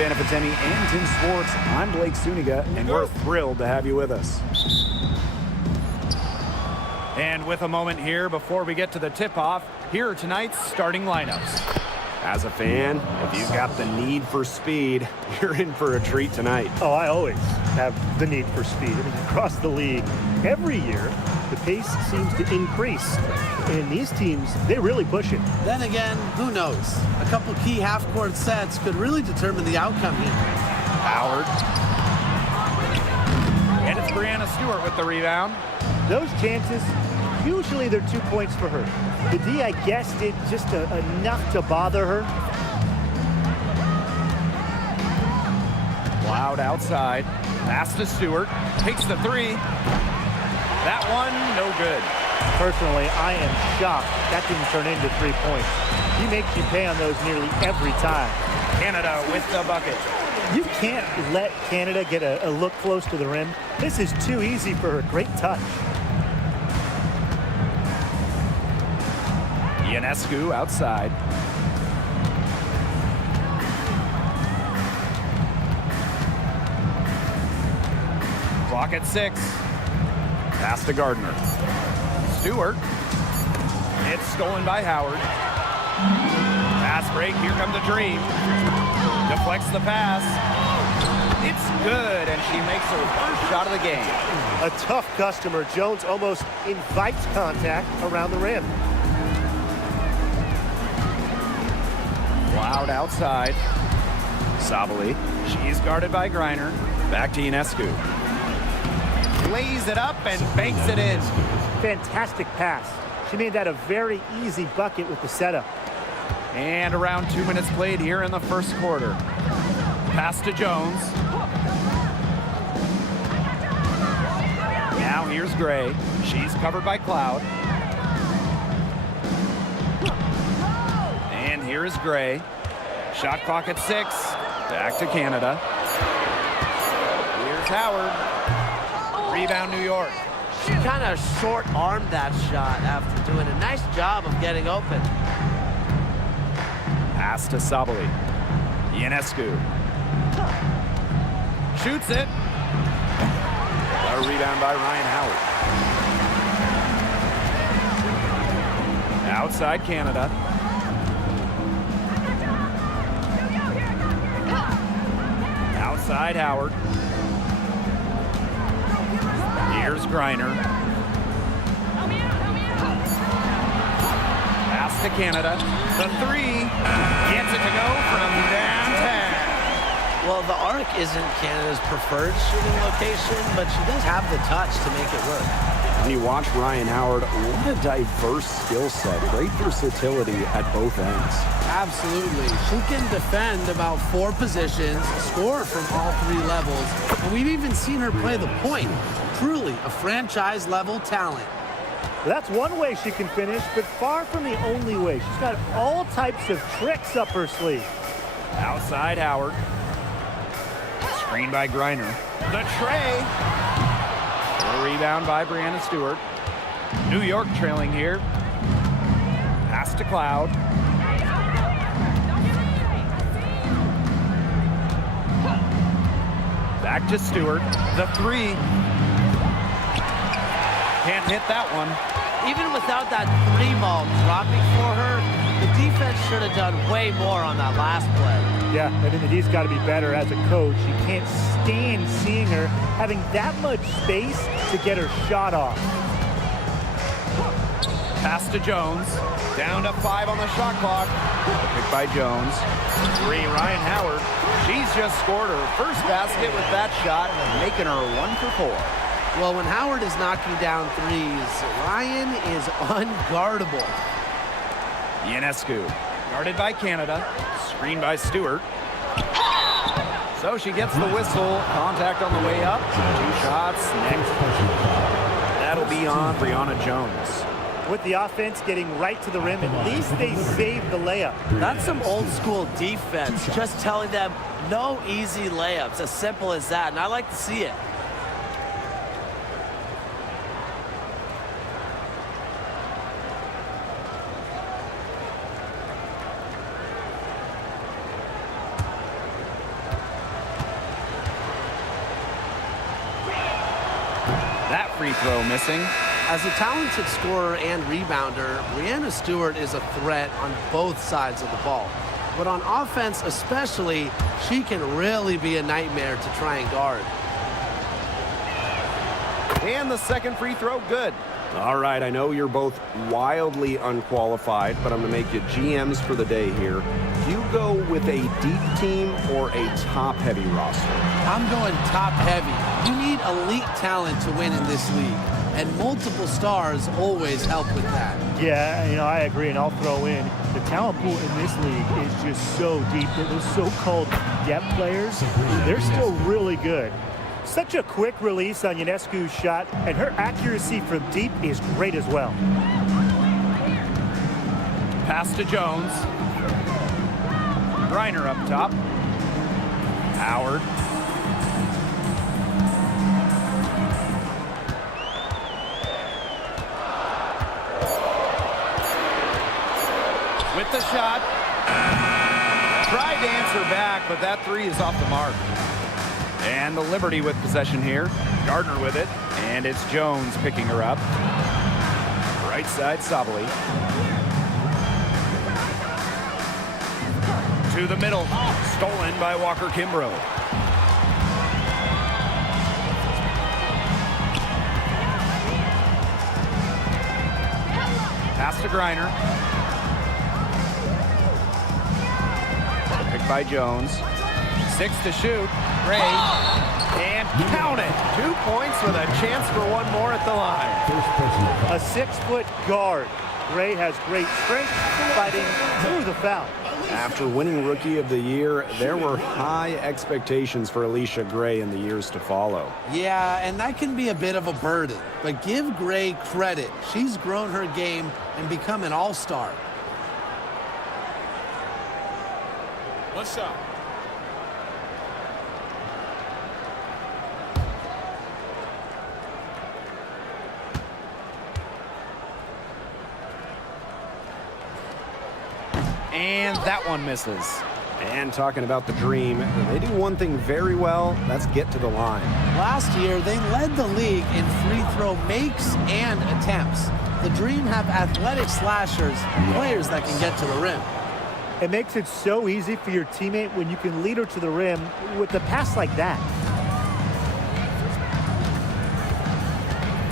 Banafiteni and Tim Swartz. I'm Blake Suniga, and we're thrilled to have you with us. And with a moment here before we get to the tip-off, here are tonight's starting lineups. As a fan, if you've got the need for speed, you're in for a treat tonight. Oh, I always have the need for speed. I mean, across the league, every year, the pace seems to increase. And these teams, they really push it. Then again, who knows? A couple key half-court sets could really determine the outcome here. Howard. And it's Brianna Stewart with the rebound. Those chances, usually they're 2 points for her. The D, I guess, did just enough to bother her. Loud outside. Pass to Stewart. Takes the three. That one, no good. Personally, I am shocked that didn't turn into 3 points. He makes you pay on those nearly every time. Canada with the bucket. You can't let Canada get a look close to the rim. This is too easy for her. Great touch. Ionescu outside. Clock at 6. Pass to Gardner. Stewart. It's stolen by Howard. Pass break. Here comes the dream. Deflects the pass. It's good, and she makes her first shot of the game. A tough customer. Jones almost invites contact around the rim. Loud outside. Sabali. She's guarded by Griner. Back to Ionescu. Lays it up and banks it in. Fantastic pass. She made that a very easy bucket with the setup. And around 2 minutes played here in the first quarter. Pass to Jones. Now here's Gray. She's covered by Cloud. And here is Gray. Shot clock at 6. Back to Canada. Here's Howard. Rebound, New York. She kind of short-armed that shot after doing a nice job of getting open. Pass to Sabali. Ionescu. Shoots it. A rebound by Ryan Howard. Outside Canada. Outside Howard. Here's Griner. Pass to Canada. The three gets it to go from downtown. Well, the arc isn't Canada's preferred shooting location, but she does have the touch to make it work. When you watch Ryan Howard, what a diverse skill set. Great versatility at both ends. Absolutely. She can defend about 4 positions, score from all 3 levels, and we've even seen her play the point. Truly a franchise-level talent. That's one way she can finish, but far from the only way. She's got all types of tricks up her sleeve. Outside Howard. Screen by Griner. The tray. A rebound by Brianna Stewart. New York trailing here. Pass to Cloud. Back to Stewart. The three. Can't hit that one. Even without that 3 ball dropping for her, the defense should have done way more on that last play. Yeah, I think the D's got to be better as a coach. You can't stand seeing her having that much space to get her shot off. Pass to Jones. Down to 5 on the shot clock. Picked by Jones. 3, Ryan Howard. She's just scored her first basket with that shot, making her 1 for 4. Well, when Howard is knocking down 3s, Ryan is unguardable. Ionescu, guarded by Canada. Screened by Stewart. So she gets the whistle. Contact on the way up. 2 shots next. That'll be on Brianna Jones. With the offense getting right to the rim, at least they saved the layup. That's some old school defense, just telling them no easy layups, as simple as that, and I like to see it. free throw missing. As a talented scorer and rebounder, Breanna Stewart is a threat on both sides of the ball. But on offense especially, she can really be a nightmare to try and guard. And the second free throw, good. All right, I know you're both wildly unqualified, but I'm going to make you GMs for the day here. Do you go with a deep team or a top-heavy roster? I'm going top-heavy. You need elite talent to win in this league, and multiple stars always help with that. Yeah, I agree, and I'll throw in the talent pool in this league is just so deep. Those so-called depth players, they're still really good. Such a quick release on Ionescu's shot, and her accuracy from deep is great as well. Pass to Jones. Griner up top. Howard. With the shot. Tried to answer back, but that three is off the mark. And the Liberty with possession here. Gardner with it, and it's Jones picking her up. Right side, Sabali. To the middle, stolen by Walker Kimbrough. Pass to Griner. Picked by Jones. 6 to shoot. Gray. And count it. 2 points with a chance for one more at the line. A 6-foot guard. Gray has great strength, fighting through the foul. After winning Rookie of the Year, there were high expectations for Alicia Gray in the years to follow. Yeah, and that can be a bit of a burden. But give Gray credit. She's grown her game and become an all-star. What's up? And that one misses. And talking about the Dream, they do one thing very well, that's get to the line. Last year, they led the league in free throw makes and attempts. The Dream have athletic slashers and players that can get to the rim. It makes it so easy for your teammate when you can lead her to the rim with a pass like that.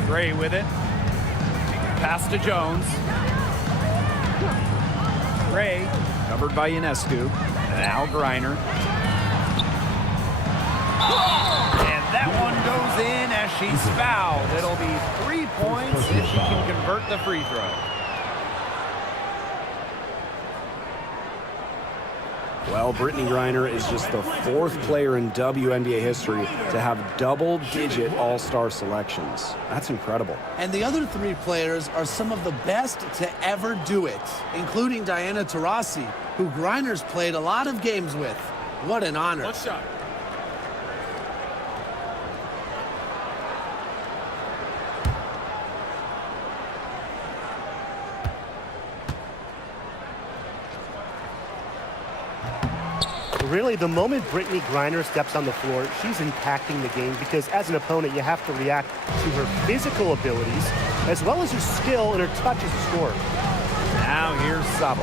Gray with it. Pass to Jones. Gray, covered by Ionescu. Now Griner. And that one goes in as she's fouled. It'll be 3 points if she can convert the free throw. Well, Brittany Griner is just the 4th player in WNBA history to have double-digit all-star selections. That's incredible. And the other 3 players are some of the best to ever do it, including Diana Taurasi, who Griner's played a lot of games with. What an honor. What's up? Really, the moment Brittany Griner steps on the floor, she's impacting the game because as an opponent, you have to react to her physical abilities as well as her skill and her touch as a scorer. Now here's Sabali.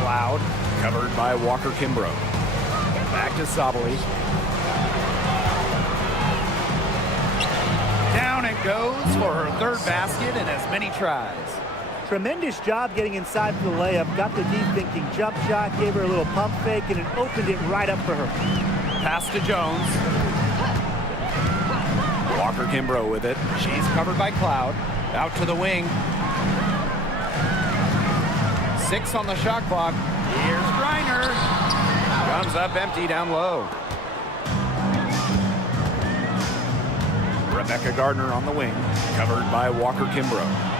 Cloud, covered by Walker Kimbrough. Back to Sabali. Down it goes for her 3rd basket in as many tries. Tremendous job getting inside for the layup. Got the deep thinking jump shot, gave her a little pump fake, and it opened it right up for her. Pass to Jones. Walker Kimbrough with it. She's covered by Cloud. Out to the wing. 6 on the shot clock. Here's Griner. Comes up empty down low. Rebecca Gardner on the wing. Covered by Walker Kimbrough.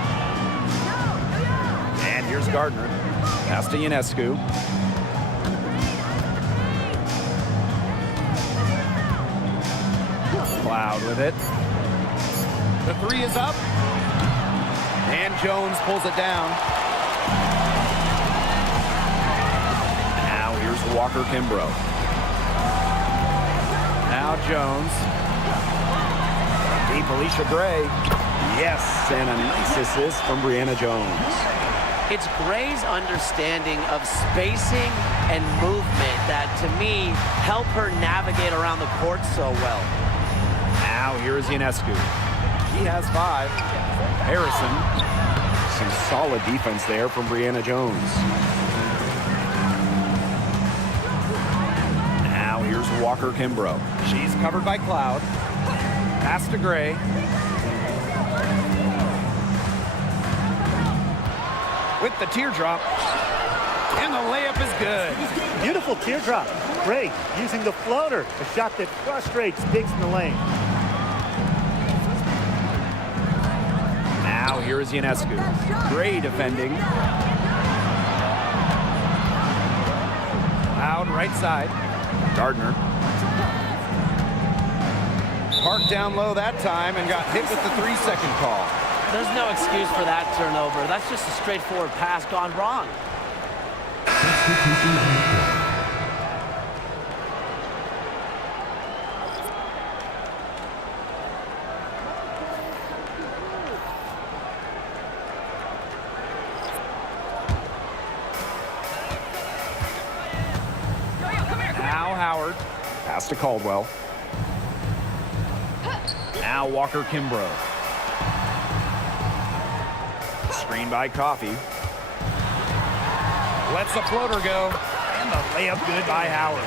And here's Gardner. Pass to Ionescu. Cloud with it. The 3 is up. And Jones pulls it down. Now here's Walker Kimbrough. Now Jones. Deep Alicia Gray. Yes, and a nice assist from Brianna Jones. It's Gray's understanding of spacing and movement that, to me, help her navigate around the court so well. Now here's Ionescu. He has 5. Harrison. Some solid defense there from Brianna Jones. Now here's Walker Kimbrough. She's covered by Cloud. Pass to Gray. With the teardrop. And the layup is good. Beautiful teardrop. Gray using the floater, a shot that frustrates Diggs in the lane. Now here's Ionescu. Gray defending. Cloud right side. Gardner. Parked down low that time and got hit with the 3-second call. There's no excuse for that turnover. That's just a straightforward pass gone wrong. Now Howard. Pass to Caldwell. Now Walker Kimbrough. Screen by Coffey. Lets the floater go. And the layup good by Howard.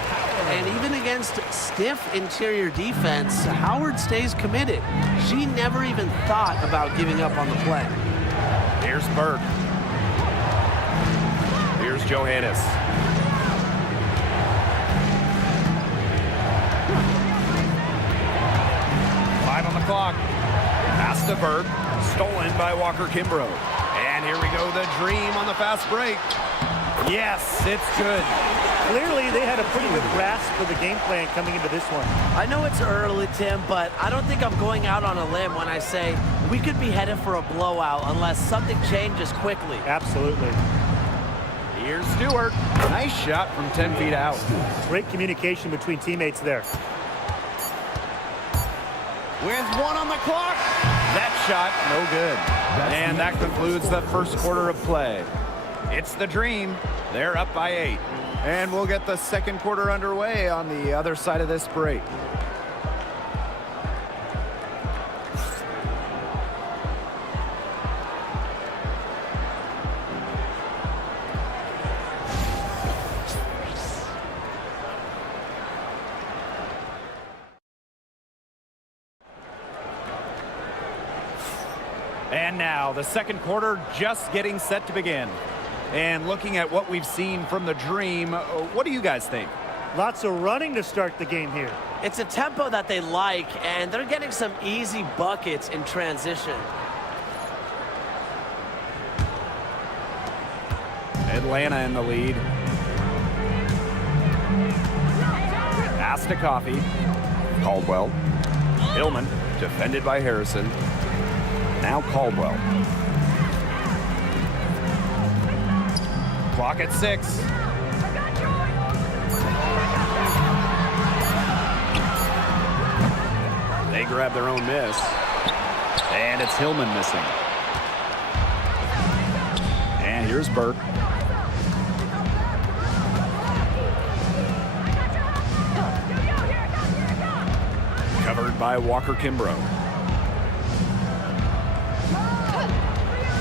And even against stiff interior defense, Howard stays committed. She never even thought about giving up on the play. Here's Burke. Here's Johannes. On the clock. Pass to Burke. Stolen by Walker Kimbrough. And here we go, the dream on the fast break. Yes, it's good. Clearly, they had a pretty good grasp of the game plan coming into this one. I know it's early, Tim, but I don't think I'm going out on a limb when I say we could be headed for a blowout unless something changes quickly. Absolutely. Here's Stewart. Nice shot from 10 feet out. Great communication between teammates there. With 1 on the clock. That shot, no good. And that concludes the first quarter of play. It's the Dream. They're up by 8. And we'll get the second quarter underway on the other side of this break. And now the second quarter just getting set to begin. And looking at what we've seen from the Dream, what do you guys think? Lots of running to start the game here. It's a tempo that they like, and they're getting some easy buckets in transition. Atlanta in the lead. Pass to Coffey. Caldwell. Hillman, defended by Harrison. Now Caldwell. Clock at 6. They grab their own miss. And it's Hillman missing. And here's Burke. Covered by Walker Kimbrough.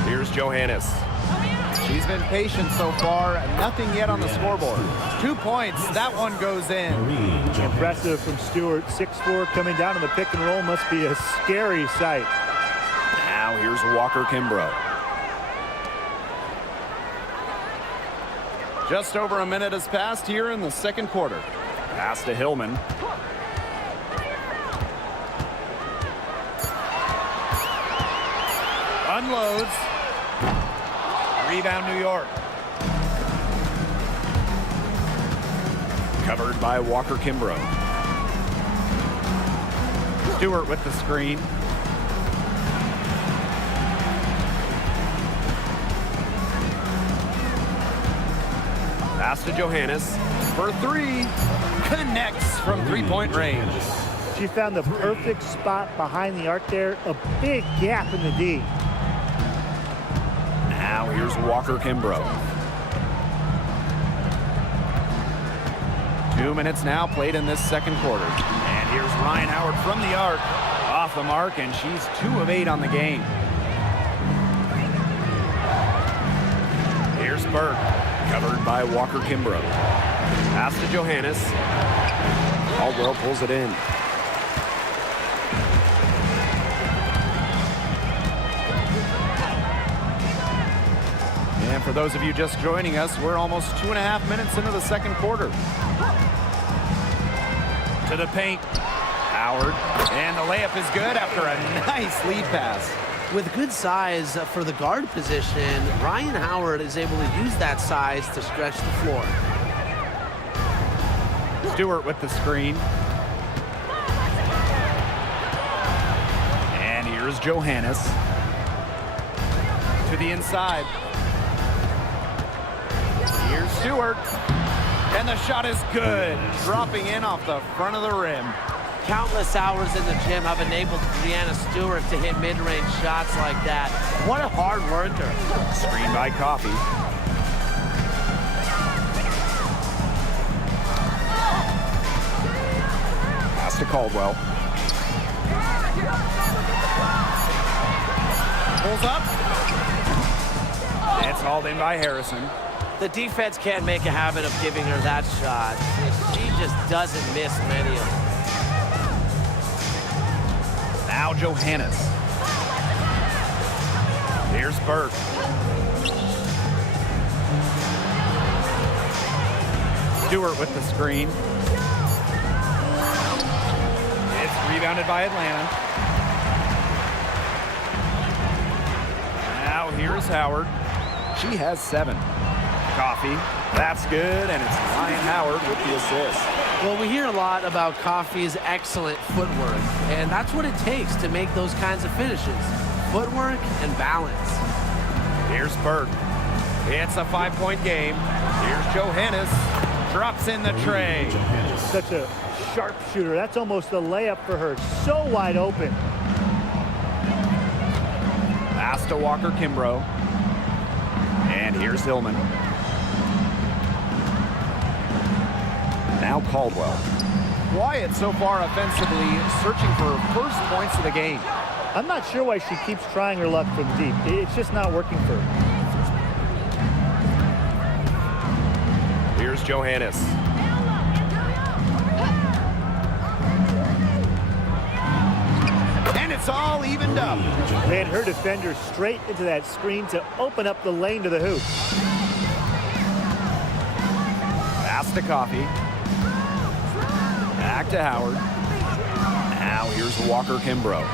Here's Johannes. She's been patient so far. Nothing yet on the scoreboard. 2 points. That one goes in. Impressive from Stewart. 6'4", coming down in the pick and roll must be a scary sight. Now here's Walker Kimbrough. Just over a minute has passed here in the second quarter. Pass to Hillman. Unloads. Rebound New York. Covered by Walker Kimbrough. Stewart with the screen. Pass to Johannes for 3. Connects from 3-point range. She found the perfect spot behind the arc there, a big gap in the D. Now here's Walker Kimbrough. 2 minutes now played in this second quarter. And here's Ryan Howard from the arc. Off the mark, and she's 2 of 8 on the game. Here's Burke, covered by Walker Kimbrough. Pass to Johannes. Caldwell pulls it in. And for those of you just joining us, we're almost 2.5 minutes into the second quarter. To the paint. Howard, and the layup is good after a nice lead pass. With good size for the guard position, Ryan Howard is able to use that size to stretch the floor. Stewart with the screen. And here's Johannes. To the inside. Here's Stewart. And the shot is good. Dropping in off the front of the rim. Countless hours in the gym have enabled Breanna Stewart to hit mid-range shots like that. What a hard worker. Screen by Coffey. Pass to Caldwell. Pulls up. It's hauled in by Harrison. The defense can't make a habit of giving her that shot. She just doesn't miss many of them. Now Johannes. Here's Burke. Stewart with the screen. It's rebounded by Atlanta. Now here's Howard. She has 7. Coffey. That's good, and it's Ryan Howard with the assist. Well, we hear a lot about Coffey's excellent footwork, and that's what it takes to make those kinds of finishes. Footwork and balance. Here's Burke. It's a 5-point game. Here's Johannes. Drops in the tray. Such a sharpshooter. That's almost a layup for her. So wide open. Pass to Walker Kimbrough. And here's Hillman. Now Caldwell. Quiet so far offensively, searching for first points of the game. I'm not sure why she keeps trying her luck from deep. It's just not working for her. Here's Johannes. And it's all evened up. Ran her defender straight into that screen to open up the lane to the hoop. Pass to Coffey. Back to Howard. Now here's Walker Kimbrough.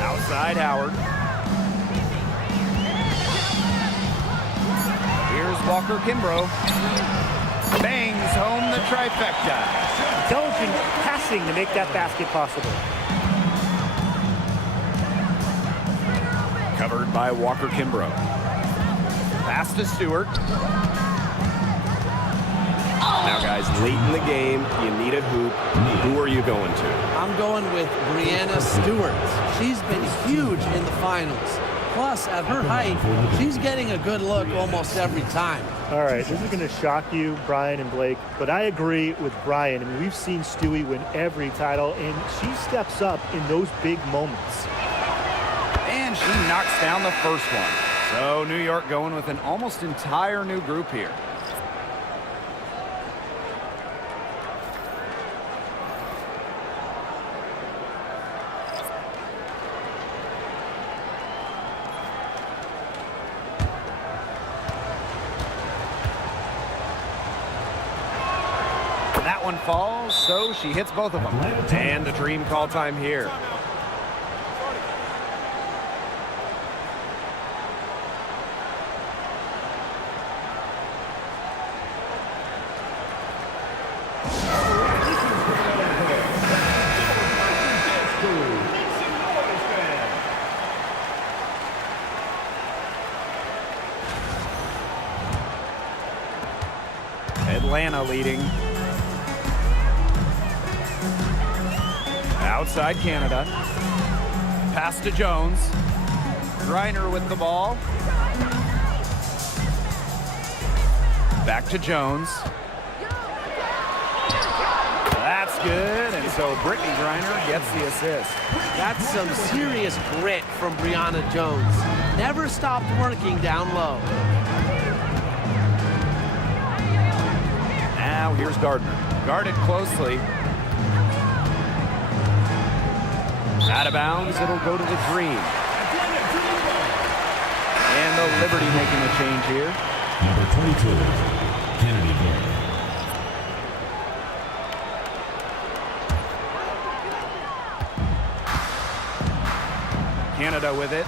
Outside Howard. Here's Walker Kimbrough. Bangs home the trifecta. Intelligent passing to make that basket possible. Covered by Walker Kimbrough. Pass to Stewart. Now, guys, late in the game, you need a hoop. Who are you going to? I'm going with Breanna Stewart. She's been huge in the finals. Plus, at her height, she's getting a good look almost every time. All right, this is going to shock you, Brian and Blake, but I agree with Brian. I mean, we've seen Stewie win every title, and she steps up in those big moments. And she knocks down the first one. So New York going with an almost entire new group here. That one falls, so she hits both of them. And the dream call time here. Atlanta leading. Outside Canada. Pass to Jones. Griner with the ball. Back to Jones. That's good, and so Brittany Griner gets the assist. That's some serious grit from Brianna Jones. Never stopped working down low. Now here's Gardner. Guarded closely. Out of bounds, it'll go to the Dream. And the Liberty making a change here. Number 22, Kennedy Gordon. Canada with it.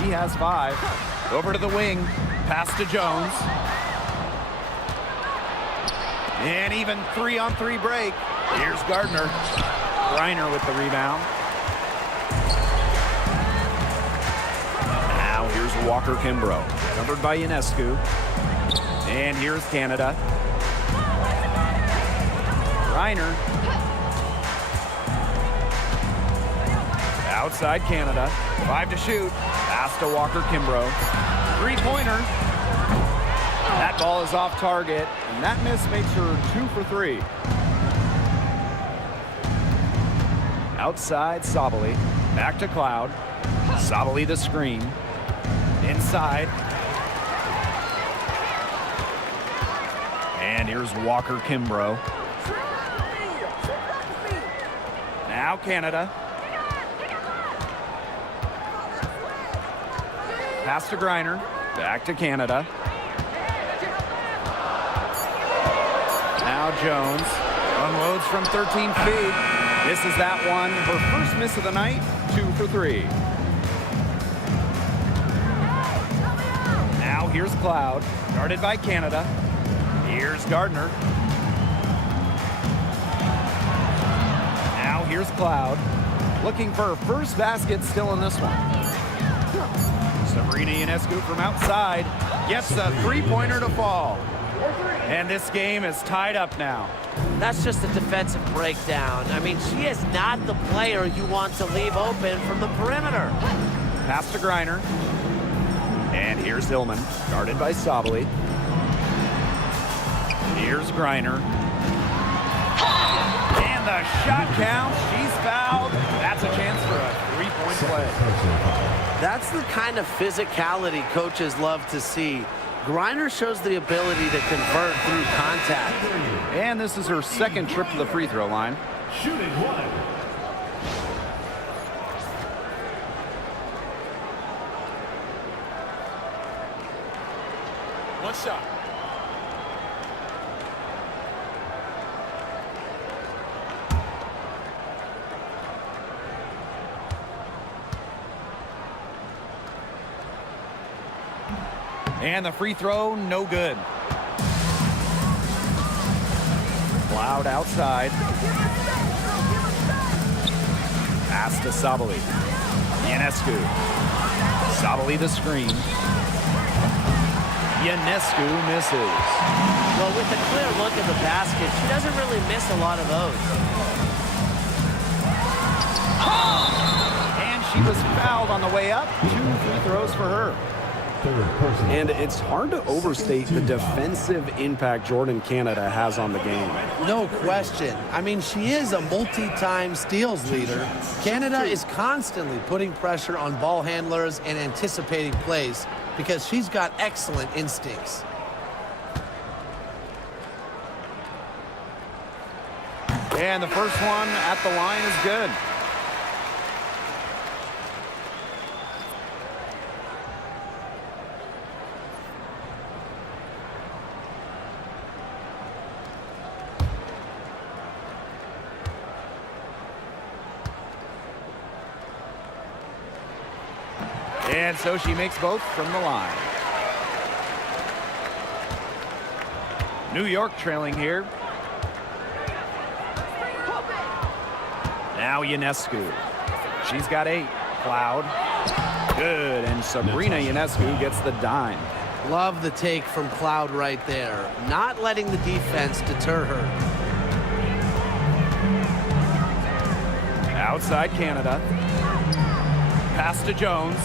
She has 5. Over to the wing. Pass to Jones. And even 3-on-3 break. Here's Gardner. Griner with the rebound. Now here's Walker Kimbrough. Covered by Ionescu. And here's Canada. Griner. Outside Canada. 5 to shoot. Pass to Walker Kimbrough. 3-pointer. That ball is off target, and that miss makes her 2 for 3. Outside Sabali. Back to Cloud. Sabali the screen. Inside. And here's Walker Kimbrough. Now Canada. Pass to Griner. Back to Canada. Now Jones unloads from 13 feet. Misses that one. Her first miss of the night. 2 for 3. Now here's Cloud. Guarded by Canada. Here's Gardner. Now here's Cloud. Looking for her first basket still in this one. Sabrina Ionescu from outside gets the 3-pointer to fall. And this game is tied up now. That's just a defensive breakdown. I mean, she is not the player you want to leave open from the perimeter. Pass to Griner. And here's Hillman, guarded by Sabali. Here's Griner. And the shot counts. She's fouled. That's a chance for a 3-point play. That's the kind of physicality coaches love to see. Griner shows the ability to convert through contact. And this is her second trip to the free throw line. Shooting 1. One shot. And the free throw, no good. Cloud outside. Pass to Sabali. Ionescu. Sabali the screen. Ionescu misses. Well, with a clear look at the basket, she doesn't really miss a lot of those. And she was fouled on the way up. 2 free throws for her. And it's hard to overstate the defensive impact Jordan Canada has on the game. No question. I mean, she is a multi-time steals leader. Canada is constantly putting pressure on ball handlers and anticipating plays because she's got excellent instincts. And the first one at the line is good. And so she makes both from the line. New York trailing here. Now Ionescu. She's got 8. Cloud. Good. And Sabrina Ionescu gets the dime. Love the take from Cloud right there. Not letting the defense deter her. Outside Canada. Pass to Jones.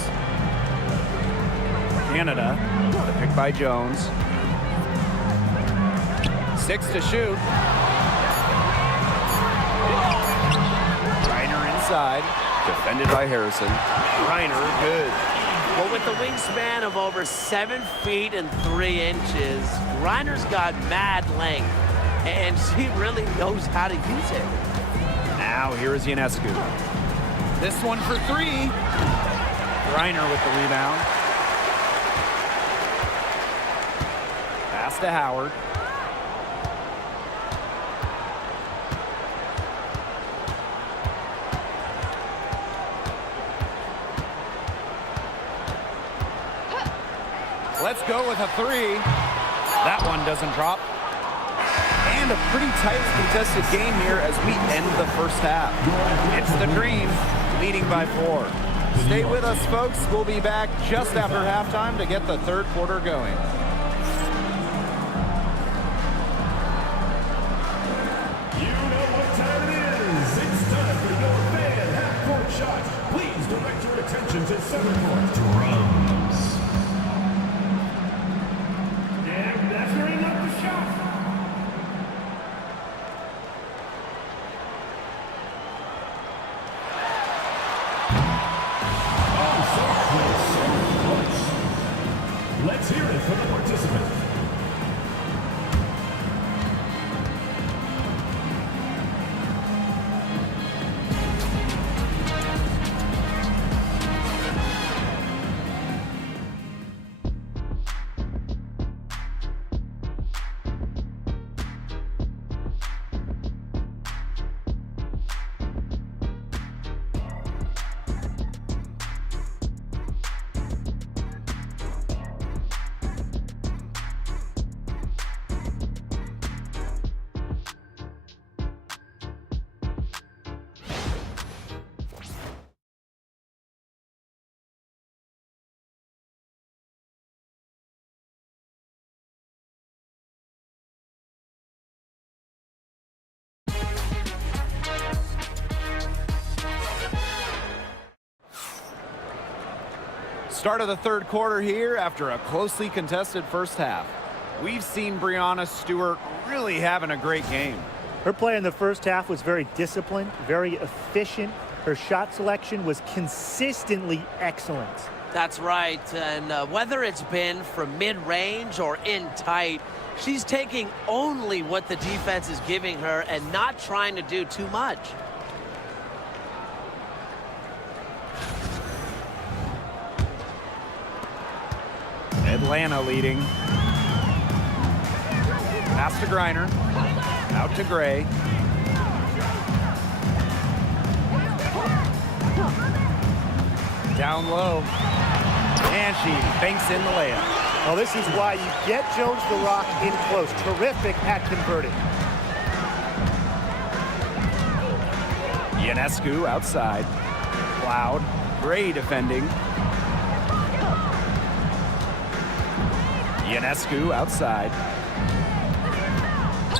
Canada, the pick by Jones. 6 to shoot. Reiner inside, defended by Harrison. Reiner, good. Well, with the wingspan of over 7 feet and 3 inches, Reiner's got mad length, and she really knows how to use it. Now here is Ionescu. This one for 3. Reiner with the rebound. Pass to Howard. Let's go with a 3. That one doesn't drop. And a pretty tight contested game here as we end the first half. It's the Dream leading by 4. Stay with us, folks. We'll be back just after halftime to get the third quarter going. You know what time it is. It's time for your fan half-court shot. Please direct your attention to center court. Drums. And that's bringing up the shot. Let's hear it for the participant. Start of the third quarter here after a closely contested first half. We've seen Breanna Stewart really having a great game. Her play in the first half was very disciplined, very efficient. Her shot selection was consistently excellent. That's right, and whether it's been from mid-range or in tight, she's taking only what the defense is giving her and not trying to do too much. Atlanta leading. Pass to Griner. Out to Gray. Down low. And she banks in the layup. Well, this is why you get Jones the Rock in close. Terrific at converting. Ionescu outside. Cloud. Gray defending. Ionescu outside.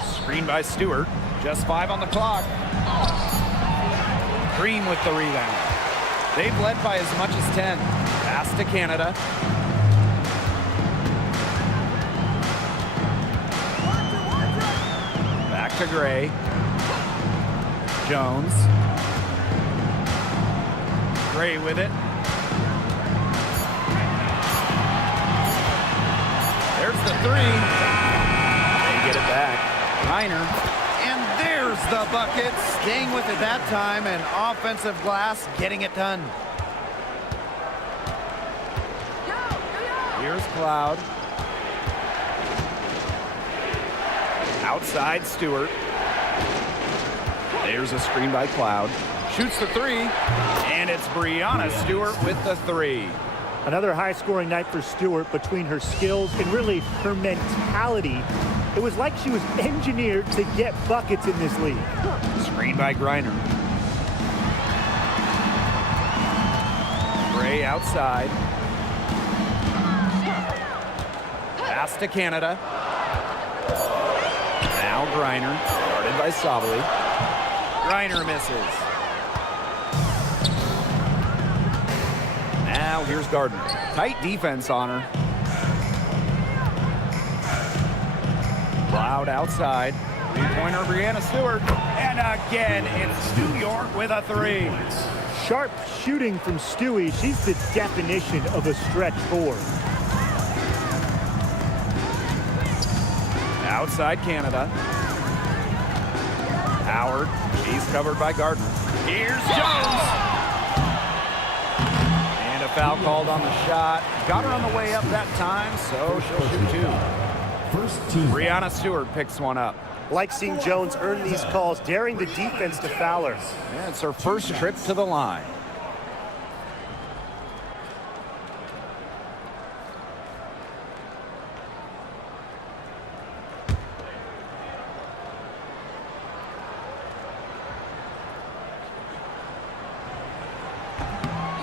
Screen by Stewart. Just 5 on the clock. Green with the rebound. They've led by as much as 10. Pass to Canada. Back to Gray. Jones. Gray with it. There's the 3. They get it back. Reiner. And there's the bucket. Staying with it that time, and offensive glass getting it done. Here's Cloud. Outside Stewart. There's a screen by Cloud. Shoots the 3. And it's Breanna Stewart with the 3. Another high-scoring night for Stewart. Between her skills and really her mentality, it was like she was engineered to get buckets in this league. Screen by Griner. Gray outside. Pass to Canada. Now Griner, guarded by Sabali. Griner misses. Now here's Gardner. Tight defense on her. Cloud outside. Three-pointer, Brianna Stewart. And again, it's New York with a three. Sharp shooting from Stewie. She's the definition of a stretch four. Outside Canada. Howard. He's covered by Gardner. Here's Jones. And a foul called on the shot. Got her on the way up that time, so she'll shoot two. First team. Brianna Stewart picks one up. Like seeing Jones earn these calls, daring the defense to foul her. Yeah, it's her first trip to the line.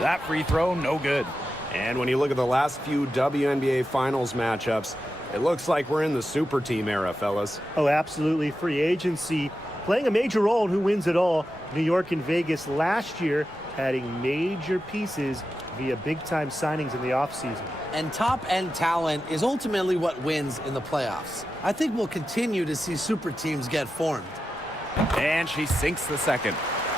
That free throw, no good. And when you look at the last few WNBA Finals matchups, it looks like we're in the super team era, fellas. Oh, absolutely. Free agency playing a major role in who wins it all. New York and Vegas last year adding major pieces via big-time signings in the offseason. And top-end talent is ultimately what wins in the playoffs. I think we'll continue to see super teams get formed. And she sinks the second.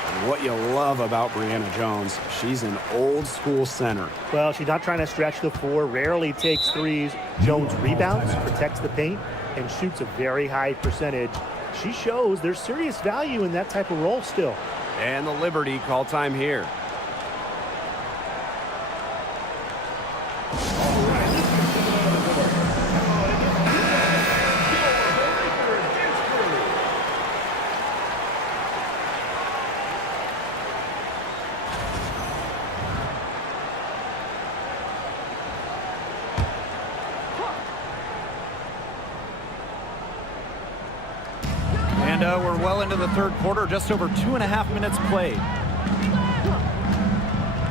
And what you love about Brianna Jones, she's an old-school center. Well, she's not trying to stretch the floor, rarely takes threes. Jones rebounds, protects the paint, and shoots a very high percentage. She shows there's serious value in that type of role still. And the Liberty call time here. And we're well into the third quarter, just over 2.5 minutes played.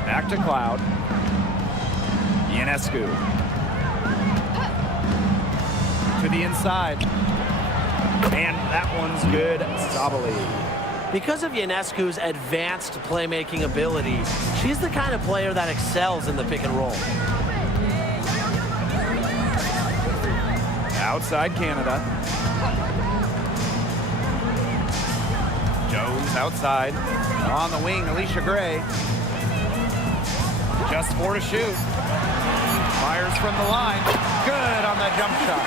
Back to Cloud. Ionescu. To the inside. And that one's good. Sabali. Because of Ionescu's advanced playmaking ability, she's the kind of player that excels in the pick and roll. Outside Canada. Jones outside. On the wing, Alicia Gray. Just 4 to shoot. Fires from the line. Good on that jump shot.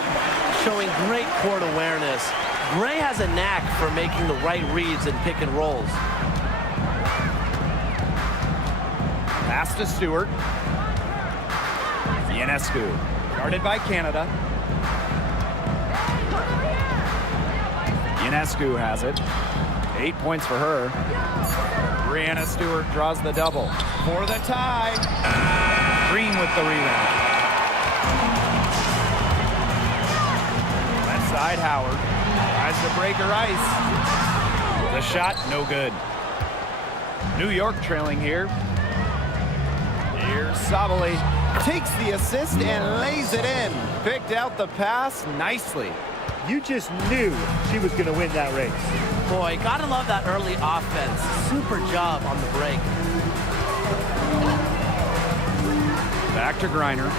Showing great court awareness. Gray has a knack for making the right reads and pick and rolls. Pass to Stewart. Ionescu. Guarded by Canada. Ionescu has it. 8 points for her. Brianna Stewart draws the double for the tie. Green with the rebound. Left side, Howard tries to break her ice. The shot, no good. New York trailing here. Here's Sabali. Takes the assist and lays it in. Picked out the pass nicely. You just knew she was going to win that race. Boy, gotta love that early offense. Super job on the break. Back to Griner.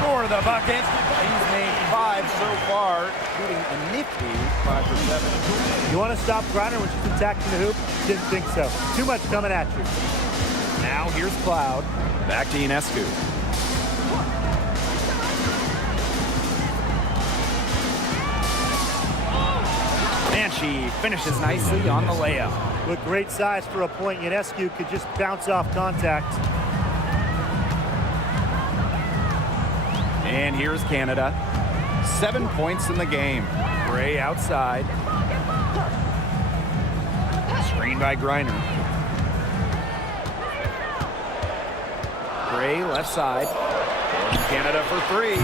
Score the bucket. She's made 5 so far, shooting a nifty 5 for 7. You want to stop Griner when she's attacking the hoop? Didn't think so. Too much coming at you. Now here's Cloud. Back to Ionescu. And she finishes nicely on the layup. With great size for a point, Ionescu could just bounce off contact. And here's Canada. 7 points in the game. Gray outside. Screen by Griner. Gray left side. Canada for 3.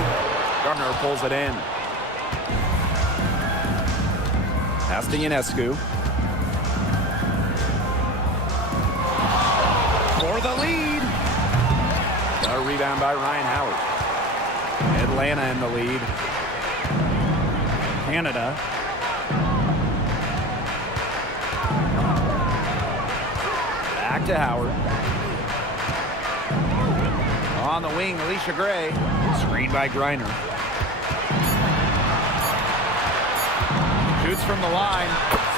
Gardner pulls it in. Pass to Ionescu. For the lead. A rebound by Ryan Howard. Atlanta in the lead. Canada. Back to Howard. On the wing, Alicia Gray. Screened by Griner. Shoots from the line.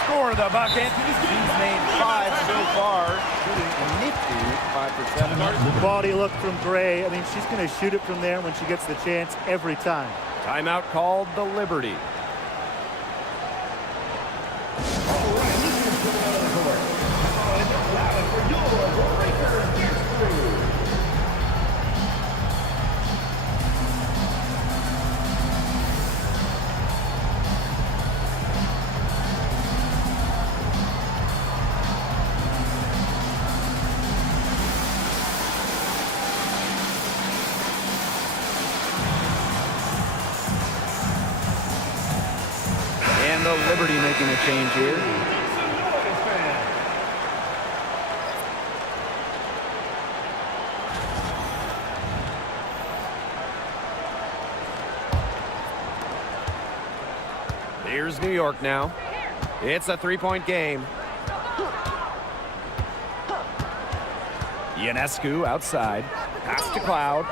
Score the bucket. She's made 5 so far. Shooting a nifty 5 for 7. Quality look from Gray. I mean, she's going to shoot it from there when she gets the chance every time. Timeout called the Liberty. All right, this is coming out of the court. And loud for your Breakers Dance Crew. And the Liberty making a change here. Here's New York now. It's a 3-point game. Ionescu outside. Pass to Cloud.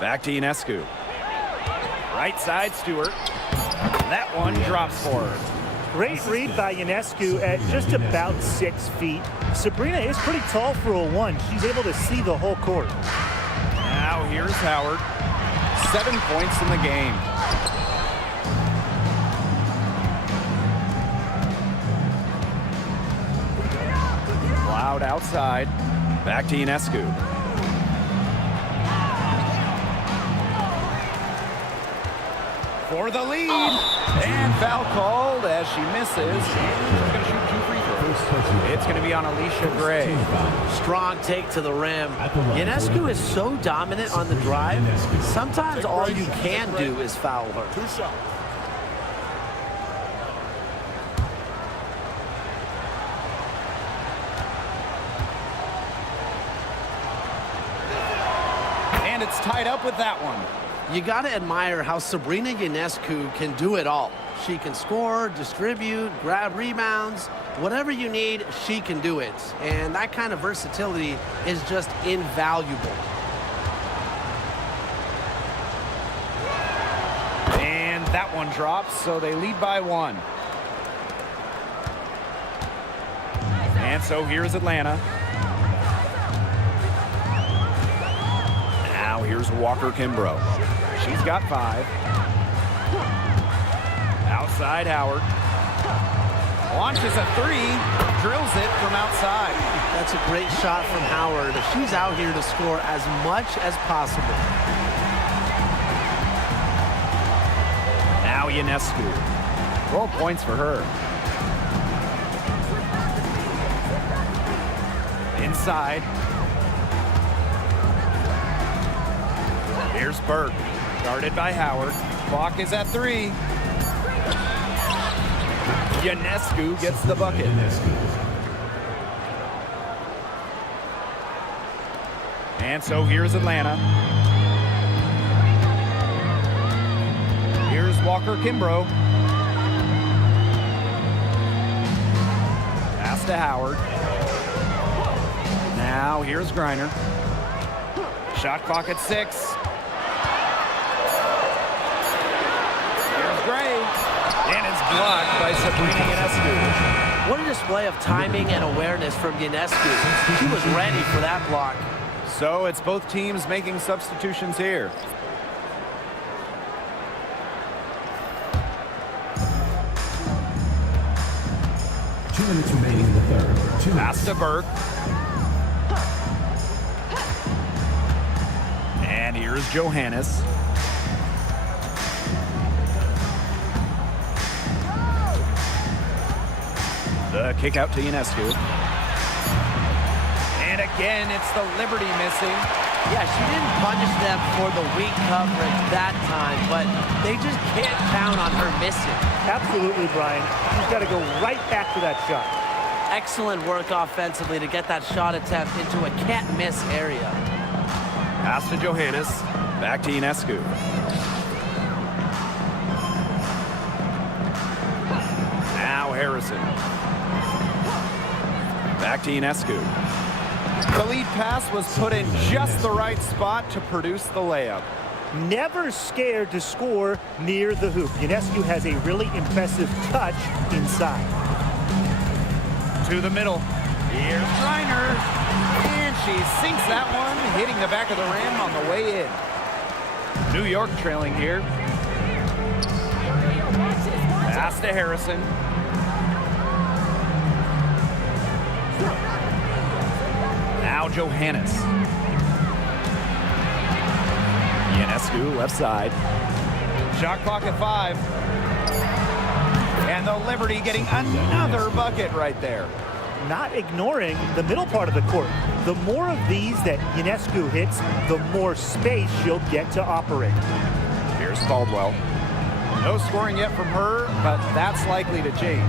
Back to Ionescu. Right side, Stewart. That one drops for her. Great read by Ionescu at just about 6 feet. Sabrina is pretty tall for a 1. She's able to see the whole court. Now here's Howard. 7 points in the game. Cloud outside. Back to Ionescu. For the lead. And foul called as she misses. She's going to shoot 2 free throws. It's going to be on Alicia Gray. Strong take to the rim. Ionescu is so dominant on the drive, sometimes all you can do is foul her. 2 shots. And it's tied up with that one. You got to admire how Sabrina Ionescu can do it all. She can score, distribute, grab rebounds. Whatever you need, she can do it. And that kind of versatility is just invaluable. And that one drops, so they lead by 1. And so here's Atlanta. Now here's Walker Kimbrough. She's got 5. Outside Howard. Launches a 3. Drills it from outside. That's a great shot from Howard. She's out here to score as much as possible. Now Ionescu. 12 points for her. Inside. Here's Burke. Guarded by Howard. Clock is at 3. Ionescu gets the bucket. And so here's Atlanta. Here's Walker Kimbrough. Pass to Howard. Now here's Griner. Shot clock at 6. Here's Gray. And it's blocked by Sabrina Ionescu. What a display of timing and awareness from Ionescu. She was ready for that block. So it's both teams making substitutions here. Two minutes remaining in the third. Pass to Burke. And here's Johannes. The kick out to Ionescu. And again, it's the Liberty missing. Yeah, she didn't punish them for the weak coverage that time, but they just can't count on her missing. Absolutely, Brian. She's got to go right back to that shot. Excellent work offensively to get that shot attempt into a can't-miss area. Pass to Johannes. Back to Ionescu. Now Harrison. Back to Ionescu. The lead pass was put in just the right spot to produce the layup. Never scared to score near the hoop. Ionescu has a really impressive touch inside. To the middle. Here's Reiner. And she sinks that one, hitting the back of the rim on the way in. New York trailing here. Pass to Harrison. Now Johannes. Ionescu left side. Shot clock at 5. And the Liberty getting another bucket right there. Not ignoring the middle part of the court. The more of these that Ionescu hits, the more space she'll get to operate. Here's Caldwell. No scoring yet from her, but that's likely to change.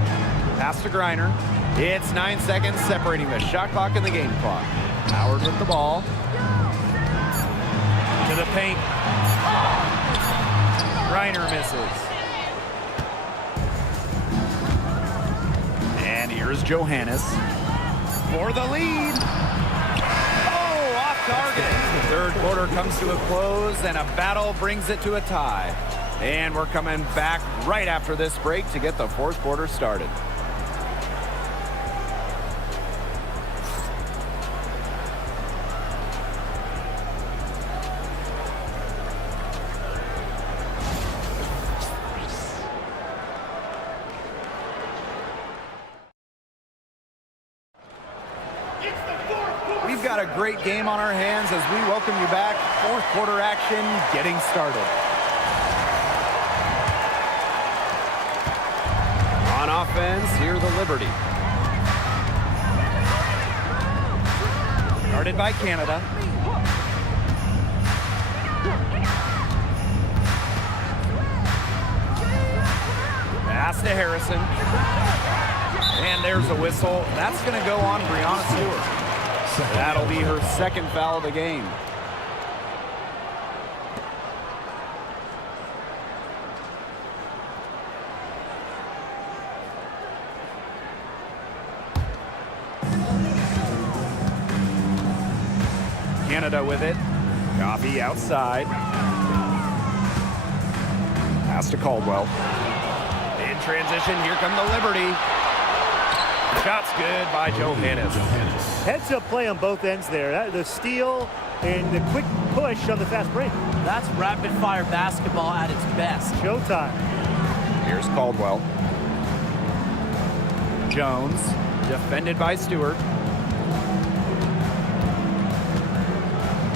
Pass to Griner. It's 9 seconds separating the shot clock and the game clock. Howard with the ball. To the paint. Griner misses. And here's Johannes for the lead. Oh, off target. The third quarter comes to a close, and a battle brings it to a tie. And we're coming back right after this break to get the fourth quarter started. We've got a great game on our hands as we welcome you back. Fourth quarter action getting started. On offense, here the Liberty. Guarded by Canada. Pass to Harrison. And there's a whistle. That's going to go on Breanna Stewart. That'll be her second foul of the game. Canada with it. Coffee outside. Pass to Caldwell. In transition, here come the Liberty. Shot's good by Johannes. Heads-up play on both ends there. The steal and the quick push on the fast break. That's rapid-fire basketball at its best. Showtime. Here's Caldwell. Jones, defended by Stewart.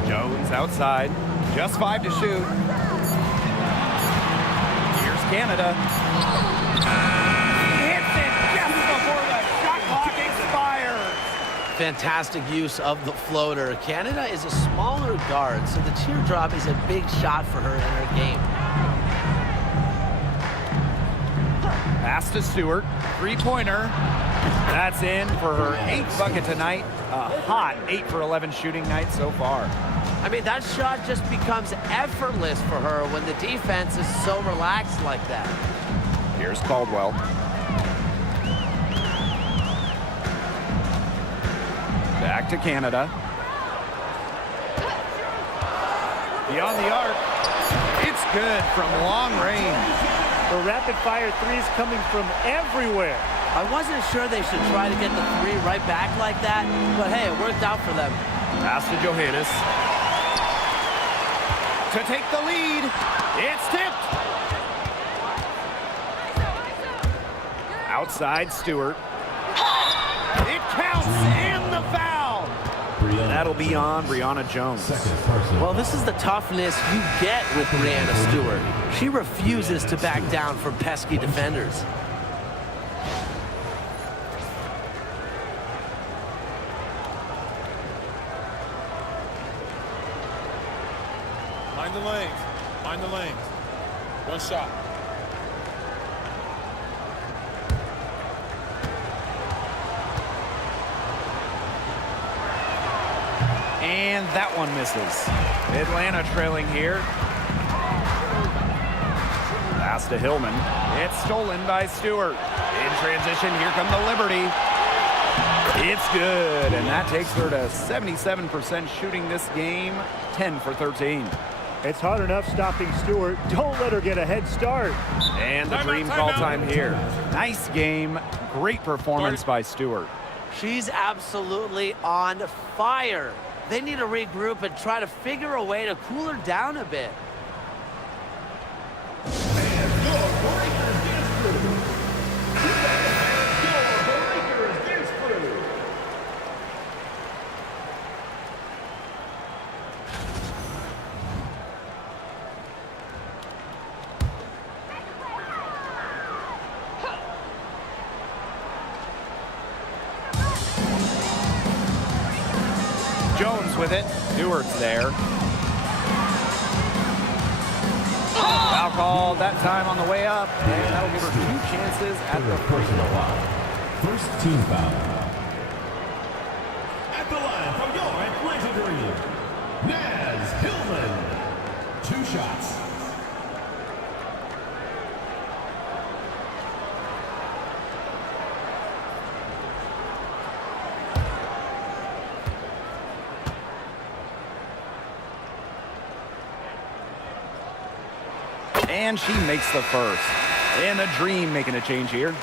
Jones outside. Just 5 to shoot. Here's Canada. Hits it just before the shot clock expires. Fantastic use of the floater. Canada is a smaller guard, so the teardrop is a big shot for her in her game. Pass to Stewart. Three-pointer. That's in for her 8th bucket tonight. A hot 8 for 11 shooting night so far. I mean, that shot just becomes effortless for her when the defense is so relaxed like that. Here's Caldwell. Back to Canada. Beyond the arc. It's good from long range. The rapid-fire threes coming from everywhere. I wasn't sure they should try to get the three right back like that, but hey, it worked out for them. Pass to Johannes. To take the lead. It's tipped. Outside Stewart. It counts and the foul. That'll be on Breanna Jones. Well, this is the toughness you get with Breanna Stewart. She refuses to back down from pesky defenders. Mind the lanes. Mind the lanes. One shot. And that one misses. Atlanta trailing here. Pass to Hillman. It's stolen by Stewart. In transition, here come the Liberty. It's good, and that takes her to 77% shooting this game, 10 for 13. It's hard enough stopping Stewart. Don't let her get a head start. And the Dream call time here. Nice game. Great performance by Stewart. She's absolutely on fire. They need to regroup and try to figure a way to cool her down a bit. And your Breakers dance crew. And your Breakers dance crew. Jones with it. Stewart's there. Foul call that time on the way up, and that'll give her 2 chances at the free throw line. First team foul. At the line from your Atlanta Dream, Naz Hillman. 2 shots. And she makes the first. And the Dream making a change here.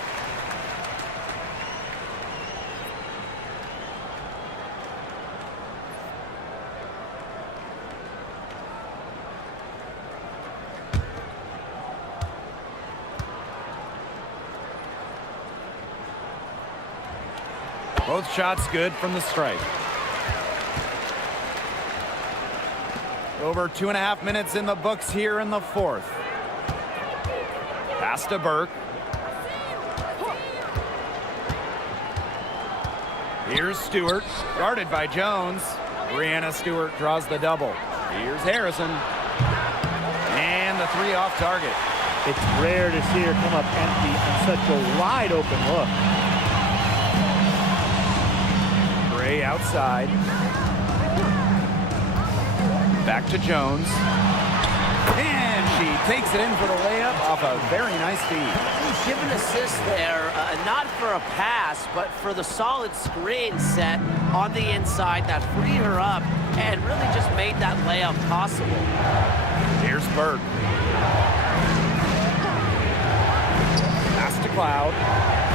Both shots good from the strike. Over 2.5 minutes in the books here in the fourth. Pass to Burke. Here's Stewart, guarded by Jones. Brianna Stewart draws the double. Here's Harrison. And the 3 off target. It's rare to see her come up empty on such a wide open look. Gray outside. Back to Jones. And she takes it in for the layup off a very nice feed. Give an assist there, not for a pass, but for the solid screen set on the inside that freed her up and really just made that layup possible. Here's Burke. Pass to Cloud.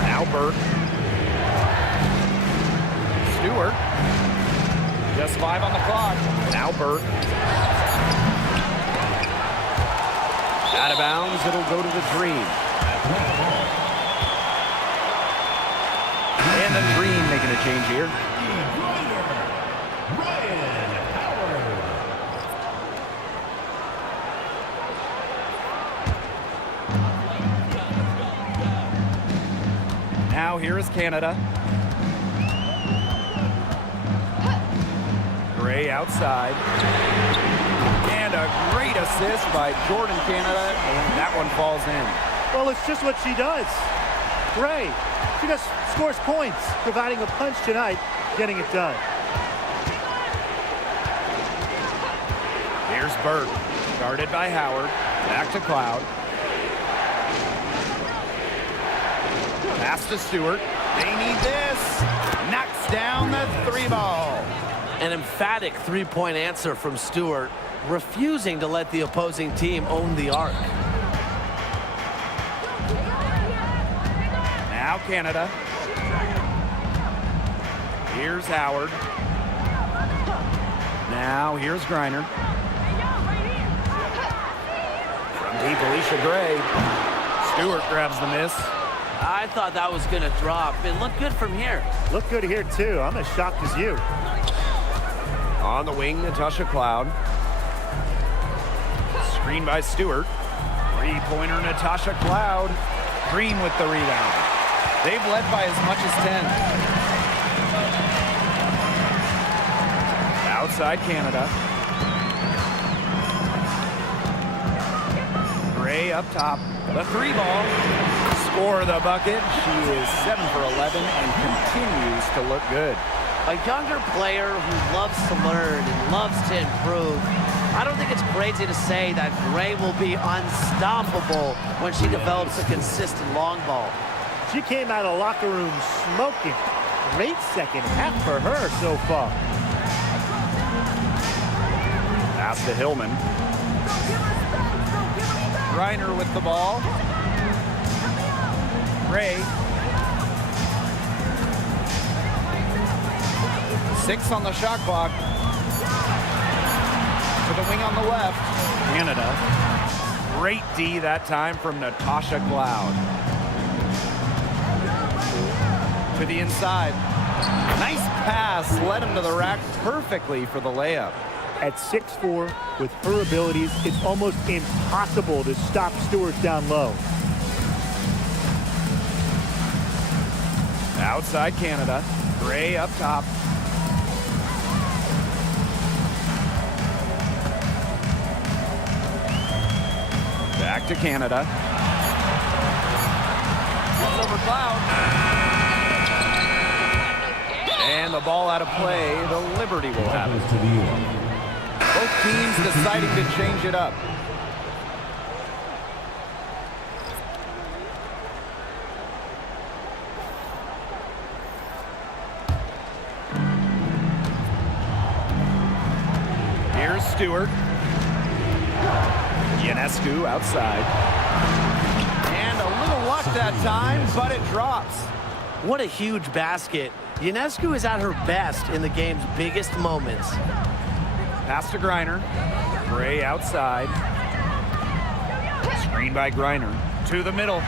Now Burke. Stewart. Just 5 on the clock. Now Burke. Out of bounds, it'll go to the Dream. And the Dream making a change here. Ryan Howard. Now here is Canada. Gray outside. And a great assist by Jordan Canada, and that one falls in. Well, it's just what she does. Gray, she just scores points, providing a punch tonight, getting it done. Here's Burke, guarded by Howard. Back to Cloud. Pass to Stewart. They need this. Knocks down the 3 ball. An emphatic three-point answer from Stewart, refusing to let the opposing team own the arc. Now Canada. Here's Howard. Now here's Griner. From deep, Alicia Gray. Stewart grabs the miss. I thought that was going to drop. It looked good from here. Look good here, too. I'm as shocked as you. On the wing, Natasha Cloud. Screen by Stewart. 3-pointer Natasha Cloud. Dream with the rebound. They've led by as much as 10. Outside Canada. Gray up top. The 3 ball. Score the bucket. She is 7 for 11 and continues to look good. A younger player who loves to learn and loves to improve. I don't think it's crazy to say that Gray will be unstoppable when she develops a consistent long ball. She came out of the locker room smoking. great second half for her so far. Pass to Hillman. Griner with the ball. Ray. 6 on the shot clock. To the wing on the left. Canada. Great D that time from Natasha Cloud. To the inside. Nice pass. Led him to the rack perfectly for the layup. At 6'4", with her abilities, it's almost impossible to stop Stewart down low. Outside Canada. Gray up top. Back to Canada. It's over Cloud. And the ball out of play. The Liberty will have it. Both teams deciding to change it up. Here's Stewart. Ionescu outside. And a little luck that time, but it drops. What a huge basket. Ionescu is at her best in the game's biggest moments. Pass to Griner. Gray outside. Screen by Griner. To the middle.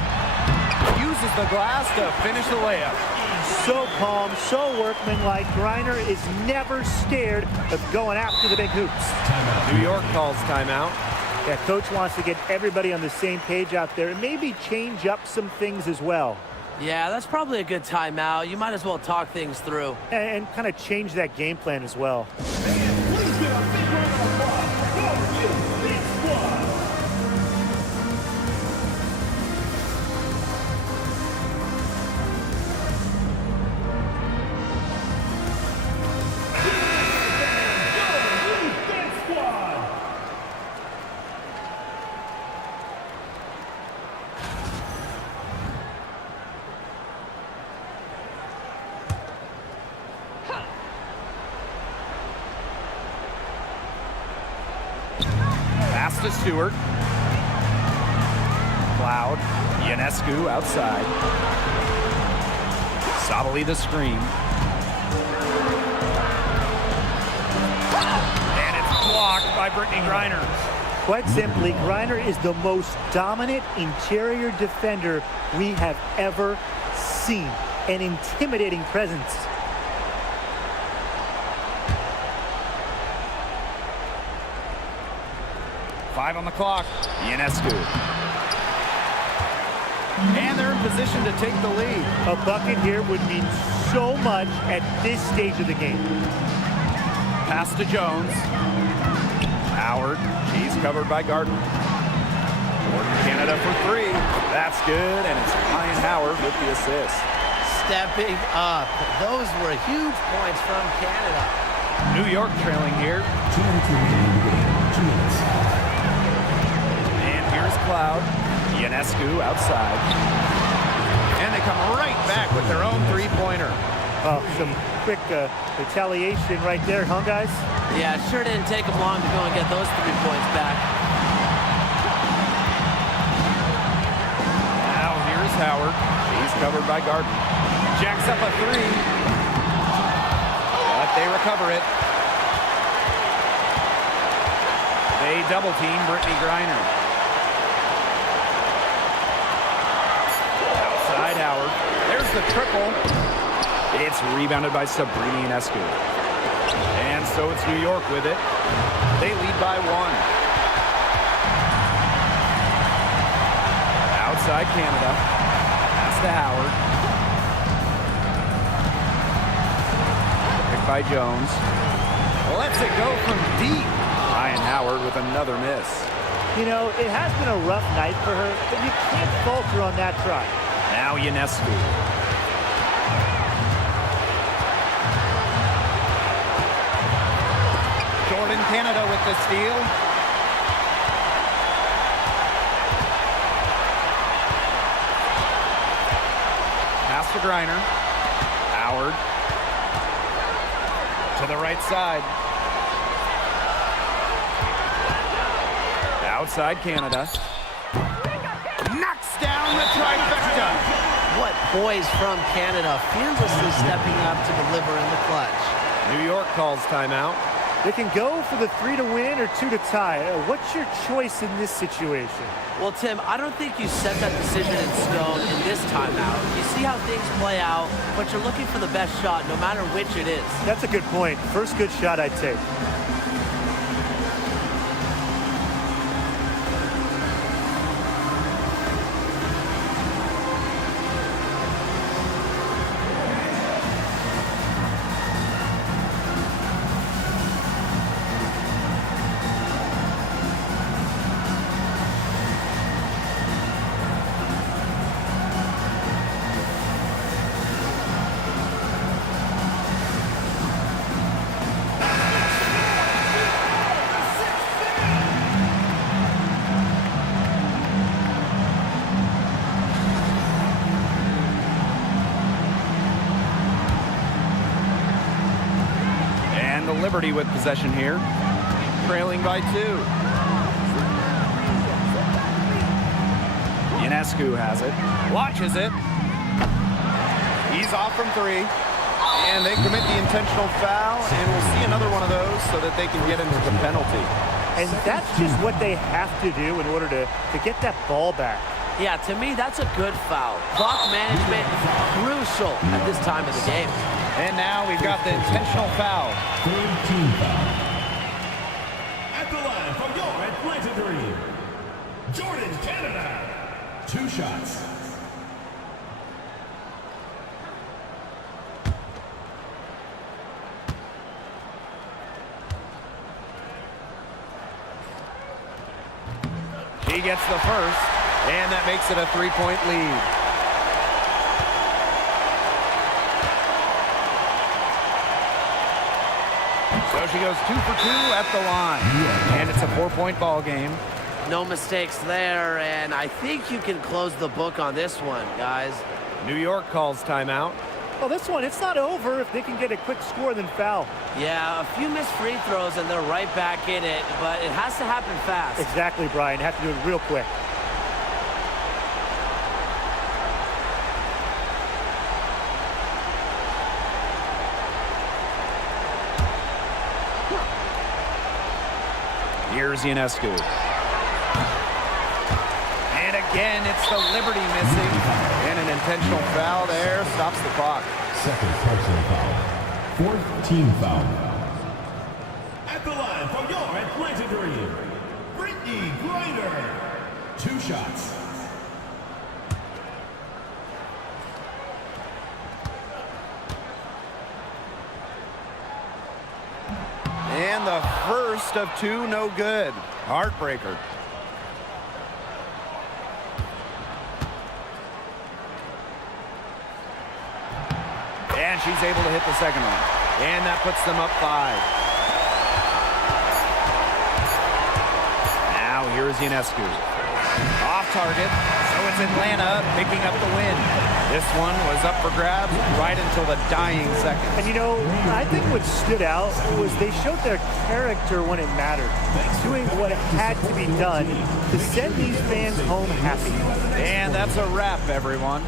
Uses the glass to finish the layup. So calm, so workmanlike. Griner is never scared of going after the big hoops. New York calls timeout. Yeah, coach wants to get everybody on the same page out there and maybe change up some things as well. Yeah, that's probably a good timeout. You might as well talk things through. And kind of change that game plan as well. Please give a big round of applause for you, Big Squad. Pass to Stewart. Cloud. Ionescu outside. Sabali the screen. And it's blocked by Brittany Griner. Quite simply, Griner is the most dominant interior defender we have ever seen. An intimidating presence. Five on the clock. Ionescu. And they're in position to take the lead. A bucket here would mean so much at this stage of the game. Pass to Jones. Howard. She's covered by Gardner. Jordan Canada for 3. That's good, and it's Ryan Howard with the assist. Stepping up. Those were huge points from Canada. New York trailing here. 2 minutes remaining in the game. 2 minutes. And here's Cloud. Ionescu outside. And they come right back with their own three-pointer. Oh, some quick retaliation right there, huh, guys? Yeah, sure didn't take them long to go and get those 3 points back. Now here's Howard. He's covered by Gardner. Jacks up a 3. But they recover it. They double-team Brittany Griner. Outside Howard. There's the triple. It's rebounded by Sabrina Ionescu. And so it's New York with it. They lead by 1. Outside Canada. Pass to Howard. Picked by Jones. Lets it go from deep. Ryan Howard with another miss. You know, it has been a rough night for her, but you can't falter on that try. Now Ionescu. Jordan Canada with the steal. Pass to Griner. Howard. To the right side. Outside Canada. Knocks down the trifecta. What poise from Canada, fearlessly stepping up to deliver in the clutch. New York calls timeout. They can go for the 3 to win or 2 to tie. What's your choice in this situation? Well, Tim, I don't think you set that decision in stone in this timeout. You see how things play out, but you're looking for the best shot no matter which it is. That's a good point. First good shot I'd take. Liberty with possession here, trailing by 2. Ionescu has it, watches it. He's off from 3, and they commit the intentional foul, and we'll see another one of those so that they can get into the penalty. And that's just what they have to do in order to get that ball back. Yeah, to me, that's a good foul. Clock management, crucial at this time of the game. And now we've got the intentional foul. Third team foul. At the line from your Atlanta Dream, Jordan, Canada. 2 shots. He gets the first, and that makes it a 3-point lead. So she goes 2 for 2 at the line, and it's a 4-point ball game. No mistakes there, and I think you can close the book on this one, guys. New York calls timeout. Well, this one, it's not over if they can get a quick score then foul. Yeah, a few missed free throws, and they're right back in it, but it has to happen fast. Exactly, Brian. Have to do it real quick. Here's Ionescu. And again, it's the Liberty missing. And an intentional foul there stops the clock. Second personal foul. Fourth team foul. At the line from your Atlanta Dream, Brittany Griner. 2 shots. And the first of 2, no good. Heartbreaker. And she's able to hit the second one. And that puts them up 5. Now here's Ionescu. Off target. So it's Atlanta picking up the win. This one was up for grabs right until the dying seconds. And you know, I think what stood out was they showed their character when it mattered, doing what had to be done to send these fans home happy. And that's a wrap, everyone.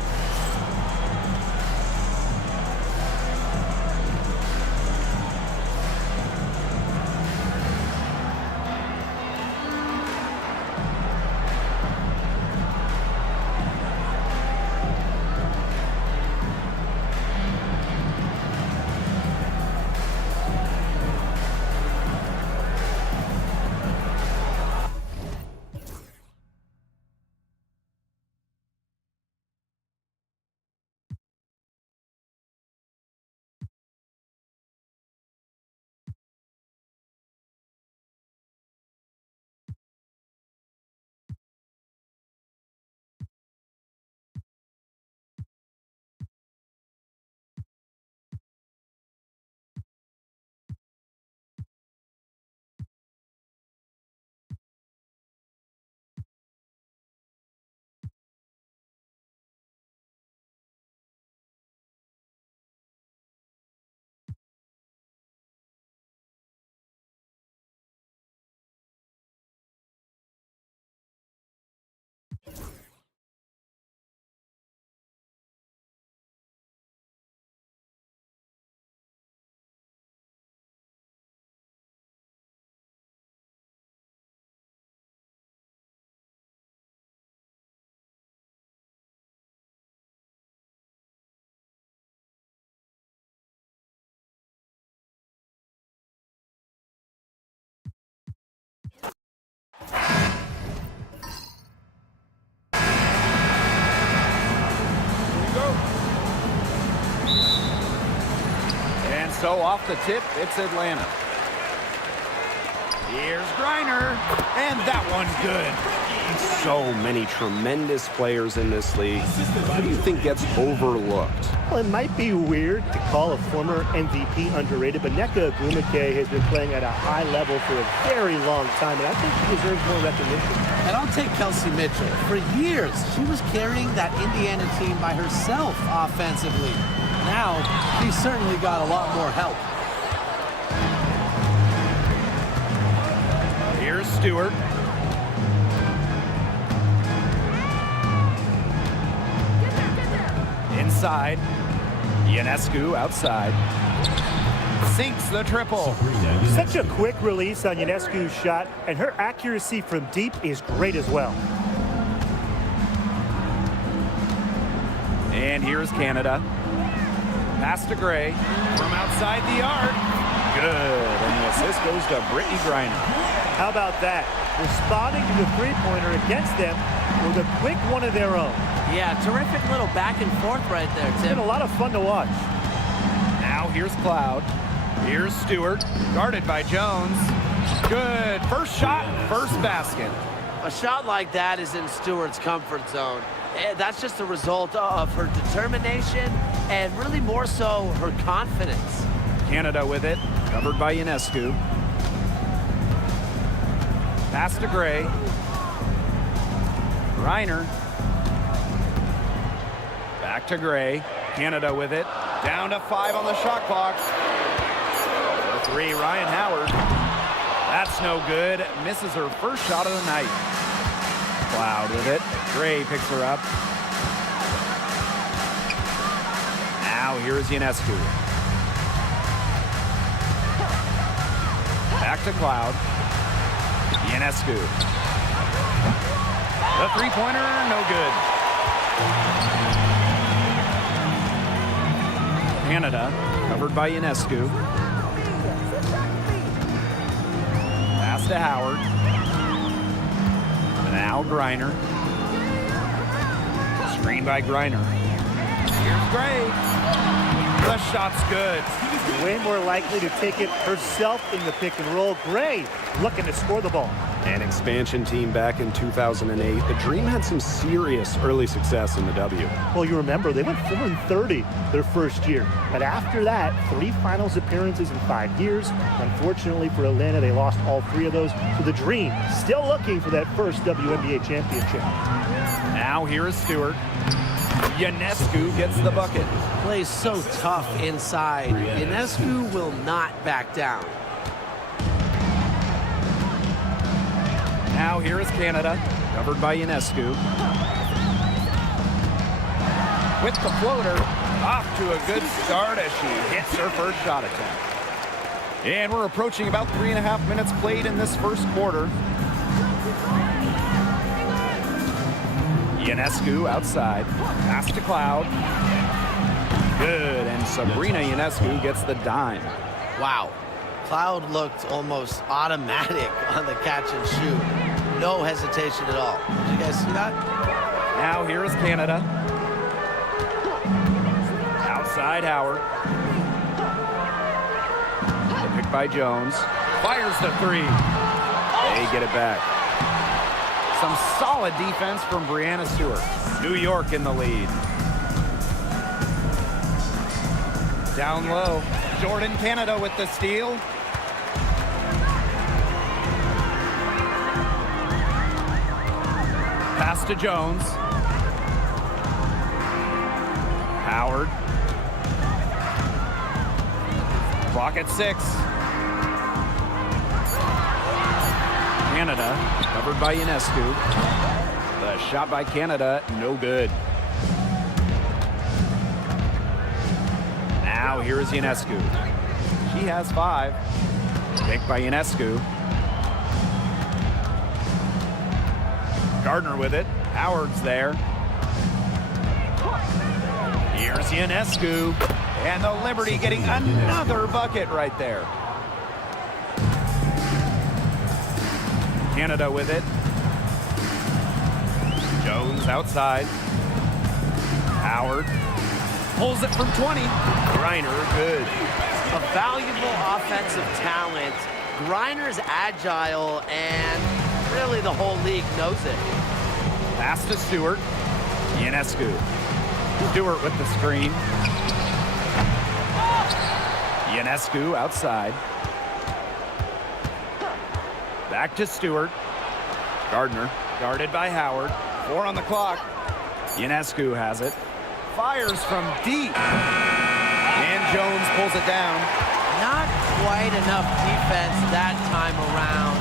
So off the tip, it's Atlanta. Here's Griner, and that one's good. So many tremendous players in this league. Who do you think gets overlooked? Well, it might be weird to call a former MVP underrated, but Nneka Ogwumike has been playing at a high level for a very long time, and I think she deserves more recognition. And I'll take Kelsey Mitchell. For years, she was carrying that Indiana team by herself offensively. Now, she's certainly got a lot more help. Here's Stewart. Inside. Ionescu outside. Sinks the triple. Such a quick release on Ionescu's shot, and her accuracy from deep is great as well. And here's Canada. Pass to Gray from outside the arc. Good. And the assist goes to Brittany Griner. How about that? Responding to the three-pointer against them with a quick one of their own. Yeah, terrific little back and forth right there, It's Tim. been a lot of fun to watch. Now here's Cloud. Here's Stewart. Guarded by Jones. Good. First shot, first basket. A shot like that is in Stewart's comfort zone. That's just a result of her determination and really more so her confidence. Canada with it. Covered by Ionescu. Pass to Gray. Reiner. Back to Gray. Canada with it. Down to 5 on the shot clock. For 3, Ryan Howard. That's no good. Misses her first shot of the night. Cloud with it. Gray picks her up. Now here's Ionescu. Back to Cloud. Ionescu. The three-pointer, no good. Canada, covered by Ionescu. Pass to Howard. Now Griner. Screen by Griner. Here's Gray. The shot's good. Way more likely to take it herself in the pick and roll. Gray looking to score the ball. An expansion team back in 2008. The Dream had some serious early success in the W. Well, you remember, they went 4-30 their first year. But after that, 3 finals appearances in 5 years. Unfortunately for Atlanta, they lost all 3 of those. So the Dream still looking for that first WNBA championship. Now here is Stewart. Ionescu gets the bucket. Plays so tough inside. Ionescu will not back down. Now here is Canada, covered by Ionescu. With the floater, off to a good start as she hits her first shot attempt. And we're approaching about 3.5 minutes played in this first quarter. Ionescu outside, pass to Cloud. Good, and Sabrina Ionescu gets the dime. Wow. Cloud looked almost automatic on the catch and shoot. No hesitation at all. Did you guys see that? Now here is Canada. Outside Howard. Picked by Jones. Fires the 3. They get it back. Some solid defense from Breanna Stewart. New York in the lead. Down low. Jordan Canada with the steal. Pass to Jones. Howard. Clock at 6. Canada, covered by Ionescu. The shot by Canada, no good. Now here is Ionescu. She has 5. Picked by Ionescu. Gardner with it. Howard's there. Here's Ionescu. And the Liberty getting another bucket right there. Canada with it. Jones outside. Howard pulls it from 20. Griner, good. A valuable offensive talent. Griner's agile, and really the whole league knows it. Pass to Stewart. Ionescu. Stewart with the screen. Ionescu outside. Back to Stewart. Gardner guarded by Howard. 4 on the clock. Ionescu has it. Fires from deep. And Jones pulls it down. Not quite enough defense that time around.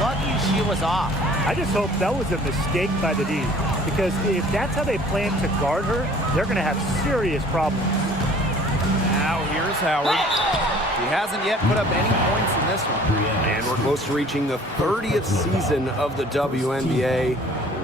Lucky she was off. I just hope that was a mistake by the D, because if that's how they plan to guard her, they're going to have serious problems. Now here's Howard. He hasn't yet put up any points in this one. And we're close to reaching the 30th season of the WNBA.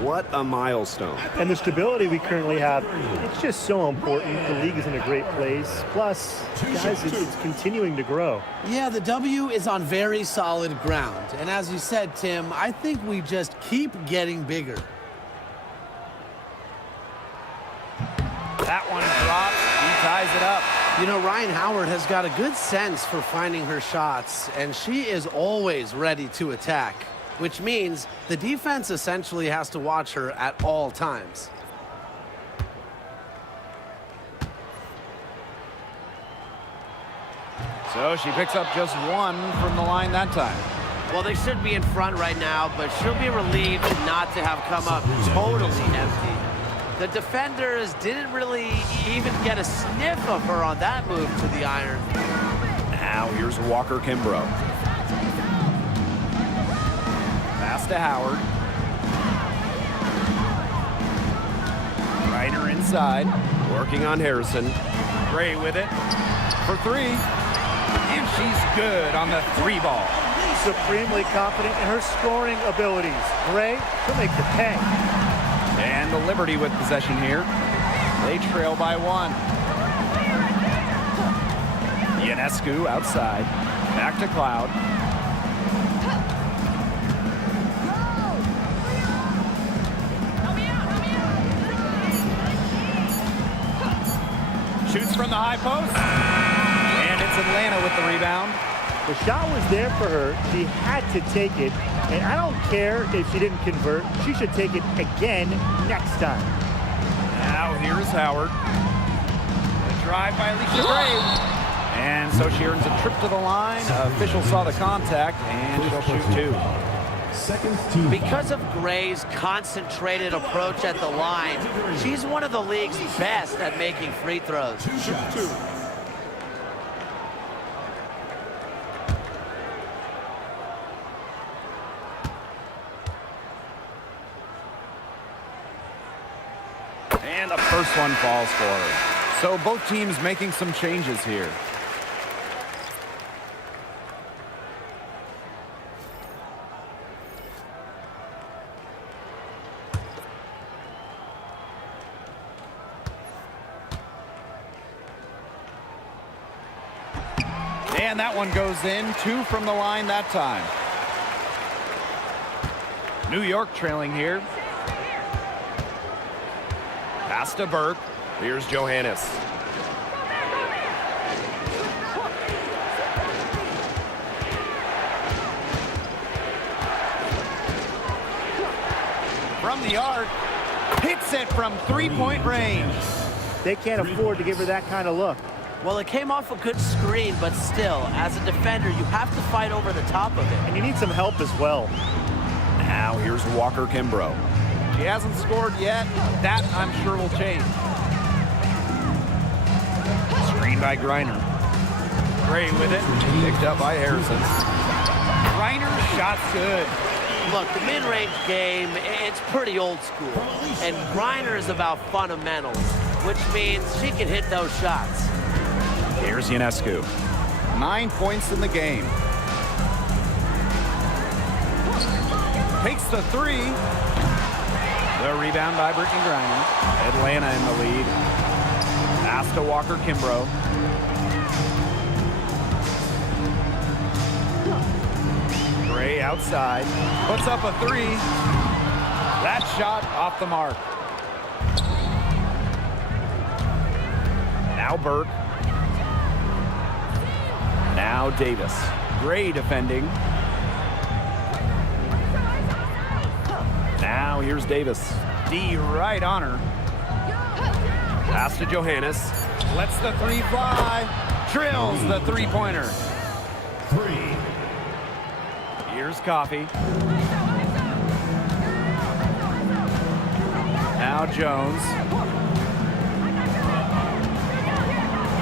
What a milestone. And the stability we currently have, it's just so important. The league is in a great place. Plus, guys, it's continuing to grow. Yeah, the W is on very solid ground. And as you said, Tim, I think we just keep getting bigger. That one drops. He ties it up. You know, Ryan Howard has got a good sense for finding her shots, and she is always ready to attack, which means the defense essentially has to watch her at all times. So she picks up just 1 from the line that time. Well, they should be in front right now, but she'll be relieved not to have come up totally empty. The defenders didn't really even get a sniff of her on that move to the iron. Now here's Walker Kimbrough. Pass to Howard. Reiner inside. Working on Harrison. Gray with it. For 3. And she's good on the 3 ball. Supremely confident in her scoring abilities. Gray, she'll make the pay. And the Liberty with possession here. They trail by 1. Ionescu outside. Back to Cloud. Shoots from the high post. And it's Atlanta with the rebound. The shot was there for her. She had to take it. And I don't care if she didn't convert. She should take it again next time. Now here's Howard. A drive by Alicia Gray. And so she earns a trip to the line. Official saw the contact, and she'll shoot 2. Second team. Because of Gray's concentrated approach at the line, she's one of the league's best at making free throws. 2 shots. And the first one falls for her. So both teams making some changes here. And that one goes in. 2 from the line that time. New York trailing here. Pass to Burke. Here's Johannes. From the arc. Hits it from 3-point range. They can't afford to give her that kind of look. Well, it came off a good screen, but still, as a defender, you have to fight over the top of it. And you need some help as well. Now here's Walker Kimbrough. She hasn't scored yet. That, I'm sure, will change. Screen by Griner. Gray with it. Picked up by Harrison. Griner's shot's good. Look, the mid-range game, it's pretty old school. And Griner is about fundamentals, which means she can hit those shots. Here's Ionescu. 9 points in the game. Takes the 3. The rebound by Brittany Griner. Atlanta in the lead. Pass to Walker Kimbrough. Gray outside. Puts up a 3. That shot off the mark. Now Burke. Now Davis. Gray defending. Now here's Davis. D right on her. Pass to Johannes. Lets the three fly. Drills the three-pointer. 3. Here's Coffee. Now Jones.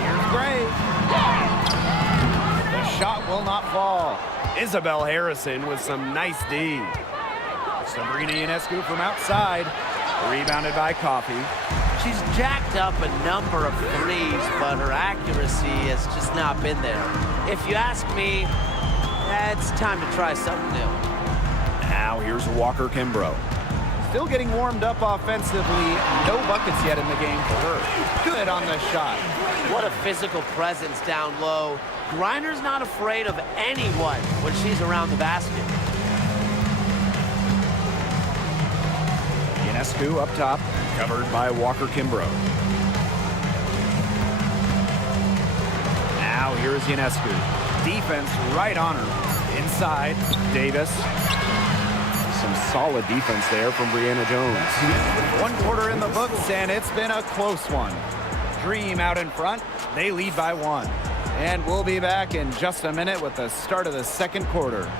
Here's Gray. The shot will not fall. Isabel Harrison with some nice D. Sabrina Ionescu from outside. Rebounded by Coffee. She's jacked up a number of threes, but her accuracy has just not been there. If you ask me, it's time to try something new. Now here's Walker Kimbrough. Still getting warmed up offensively. No buckets yet in the game for her. Good on the shot. What a physical presence down low. Griner's not afraid of anyone when she's around the basket. Ionescu up top, covered by Walker Kimbrough. Now here's Ionescu. Defense right on her. Inside, Davis. Some solid defense there from Brianna Jones. 1 quarter in the books, and it's been a close one. Dream out in front. They lead by 1. And we'll be back in just a minute with the start of the second quarter.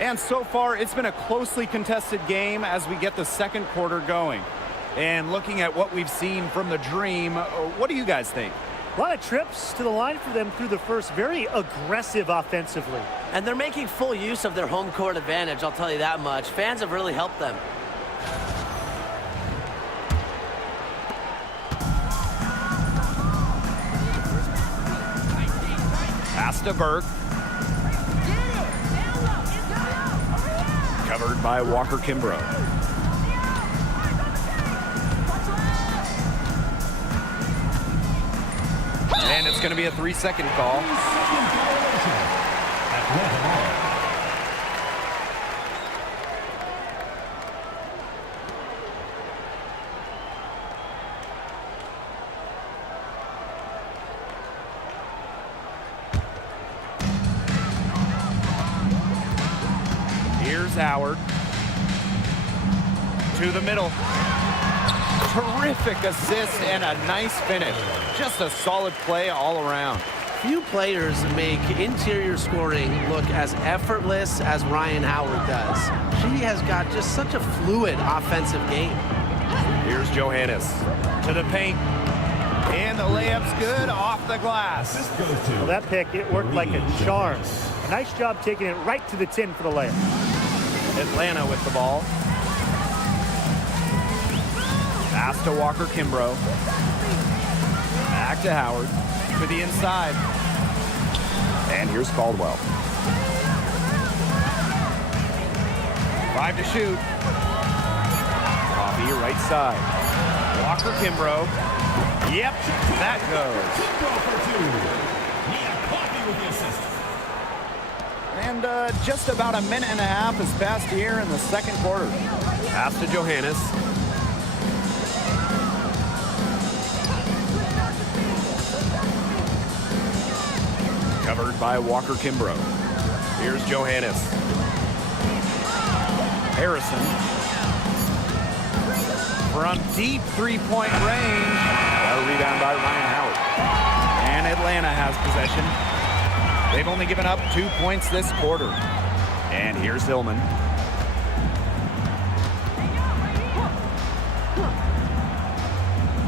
And so far, it's been a closely contested game as we get the second quarter going. And looking at what we've seen from the Dream, what do you guys think? A lot of trips to the line for them through the first. Very aggressive offensively. And they're making full use of their home court advantage, I'll tell you that much. Fans have really helped them. Pass to Burke. Covered by Walker Kimbrough. And it's going to be a 3-second call. Here's Howard. To the middle. Terrific assist and a nice finish. Just a solid play all around. Few players make interior scoring look as effortless as Ryan Howard does. She has got just such a fluid offensive game. Here's Johannes to the paint. And the layup's good off the glass. Well, that pick, it worked like a charm. A nice job taking it right to the tin for the layup. Atlanta with the ball. Pass to Walker Kimbrough. Back to Howard. To the inside. And here's Caldwell. 5 to shoot. Coffee right side. Walker Kimbrough. Yep, that goes. And just about a minute and a half has passed here in the second quarter. Pass to Johannes. Covered by Walker Kimbrough. Here's Johannes. Harrison. From deep three-point range. A rebound by Ryan Howard. And Atlanta has possession. They've only given up 2 points this quarter. And here's Hillman.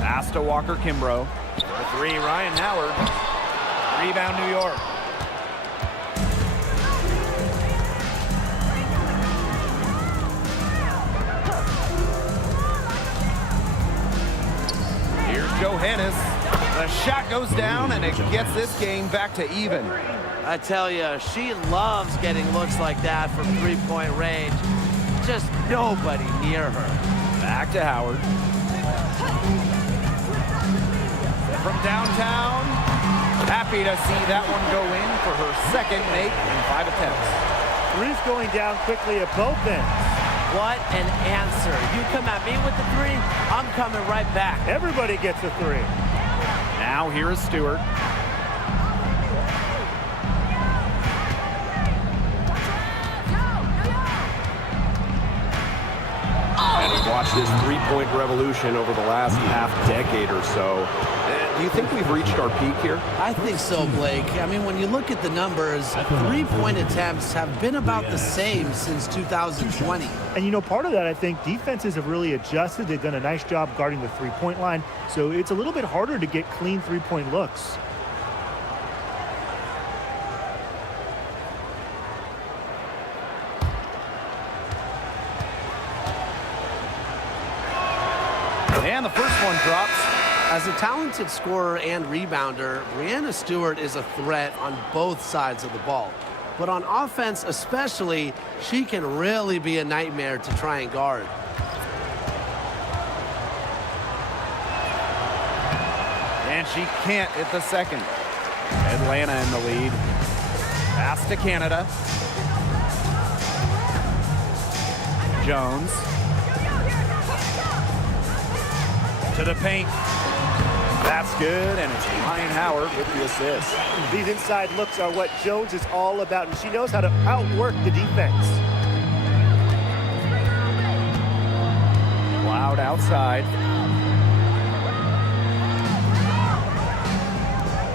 Pass to Walker Kimbrough. The 3, Ryan Howard. Rebound, New York. Here's Johannes. The shot goes down, and it gets this game back to even. I tell you, she loves getting looks like that from three-point range. Just nobody near her. Back to Howard. from downtown. Happy to see that one go in for her second make in 5 attempts. Three's going down quickly at both ends. What an answer. You come at me with the three, I'm coming right back. Everybody gets a three. Now here is Stewart. And we've watched this three-point revolution over the last half-decade or so. Do you think we've reached our peak here? I think so, Blake. I mean, when you look at the numbers, three-point attempts have been about the same since 2020. And, you know, part of that, I think, defenses have really adjusted. They've done a nice job guarding the three-point line, so it's a little bit harder to get clean three-point looks. And the first one drops. As a talented scorer and rebounder, Breanna Stewart is a threat on both sides of the ball. But on offense especially, she can really be a nightmare to try and guard. And she can't hit the second. Atlanta in the lead. Pass to Canada. Jones. To the paint. That's good, and it's Ryan Howard with the assist. These inside looks are what Jones is all about, and she knows how to outwork the defense. Loud outside.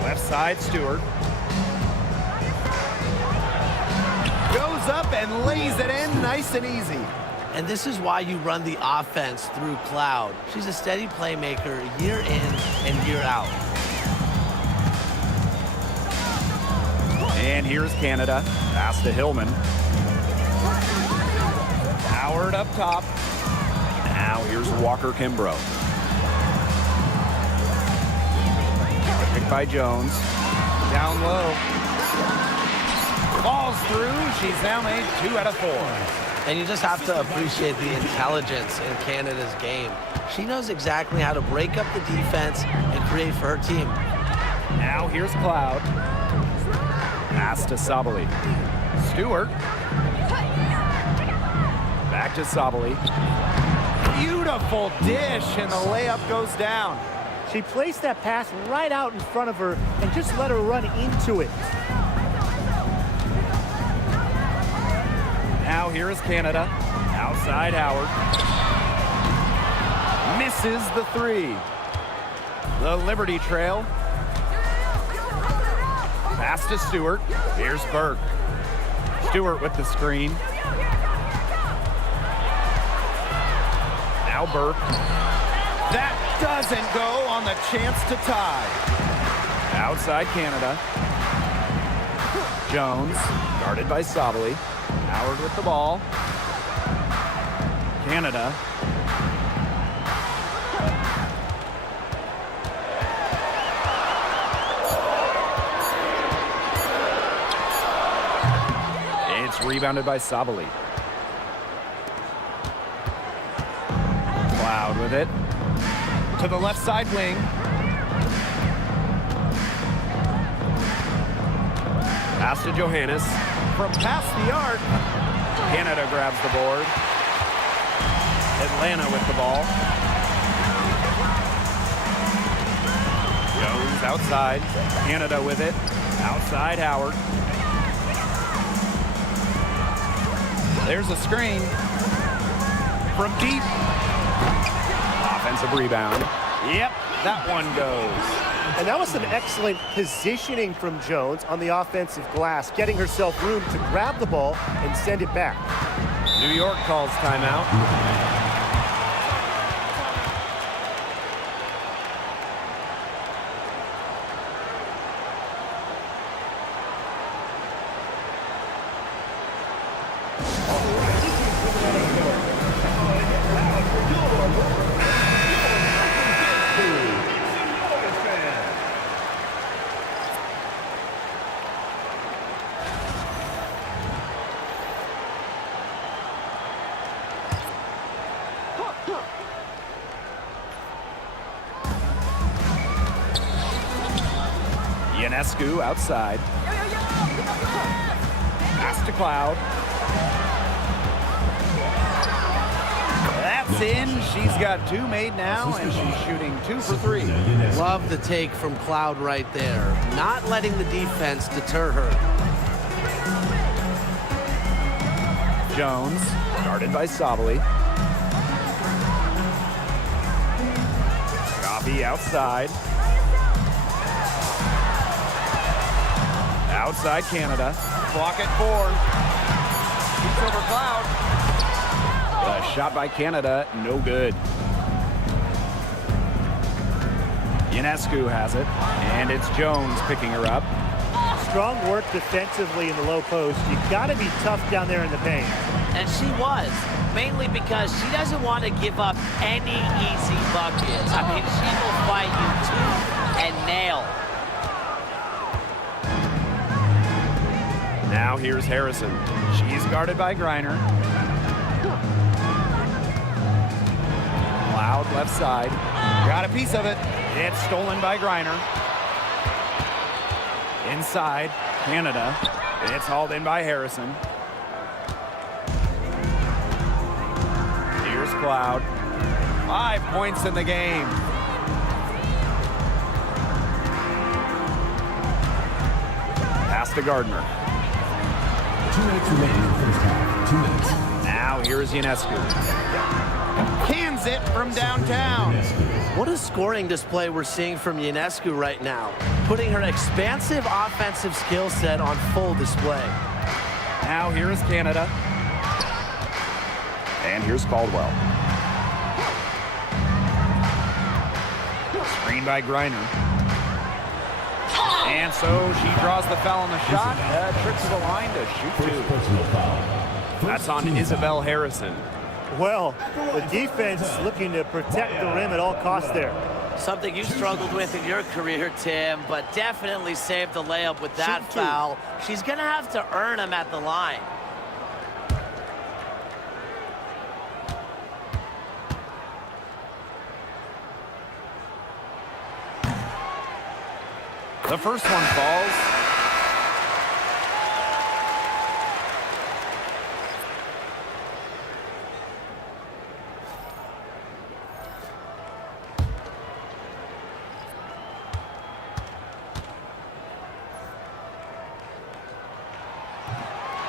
Left side, Stewart. Goes up and lays it in nice and easy. And this is why you run the offense through Cloud. She's a steady playmaker year in and year out. And here's Canada. Pass to Hillman. Howard up top. Now here's Walker Kimbrough. Picked by Jones. Down low. Falls through. She's now made 2 out of 4. And you just have to appreciate the intelligence in Canada's game. She knows exactly how to break up the defense and create for her team. Now here's Cloud. Pass to Sabali. Stewart. Back to Sabali. Beautiful dish, and the layup goes down. She placed that pass right out in front of her and just let her run into it. Now here is Canada. Outside Howard. Misses the 3. The Liberty Trail. Pass to Stewart. Here's Burke. Stewart with the screen. Now Burke. That doesn't go on the chance to tie. Outside Canada. Jones, guarded by Sabali. Howard with the ball. Canada. It's rebounded by Sabali. Cloud with it. To the left side wing. Pass to Johannes. From past the arc, Canada grabs the board. Atlanta with the ball. Jones outside. Canada with it. Outside Howard. There's a screen. From deep. Offensive rebound. Yep, that one goes. And that was some excellent positioning from Jones on the offensive glass, getting herself room to grab the ball and send it back. New York calls timeout. Ionescu outside. Pass to Cloud. That's in. She's got 2 made now, and she's shooting 2 for 3. Love the take from Cloud right there. Not letting the defense deter her. Jones, guarded by Sabali. Coffee outside. Outside Canada. Clock at 4. Shoots over Cloud. A shot by Canada, no good. Ionescu has it, and it's Jones picking her up. Strong work defensively in the low post. You got to be tough down there in the paint. And she was, mainly because she doesn't want to give up any easy buckets. I mean, she will fight you tooth and nail. Now here's Harrison. She's guarded by Griner. Cloud left side. Got a piece of it. It's stolen by Griner. Inside, Canada. It's hauled in by Harrison. Here's Cloud. 5 points in the game. Pass to Gardner. 2 minutes remaining in the first half. 2 minutes. Now here's Ionescu. Cans it from downtown. What a scoring display we're seeing from Ionescu right now, putting her expansive offensive skill set on full display. Now here's Canada. And here's Caldwell. Screen by Griner. And so she draws the foul on the shot. Trip to the line to shoot 2. Personal foul. That's on Isabel Harrison. Well, the defense looking to protect the rim at all costs there. Something you struggled with in your career, Tim, but definitely saved the layup with that foul. She's going to have to earn them at the line. The first one falls.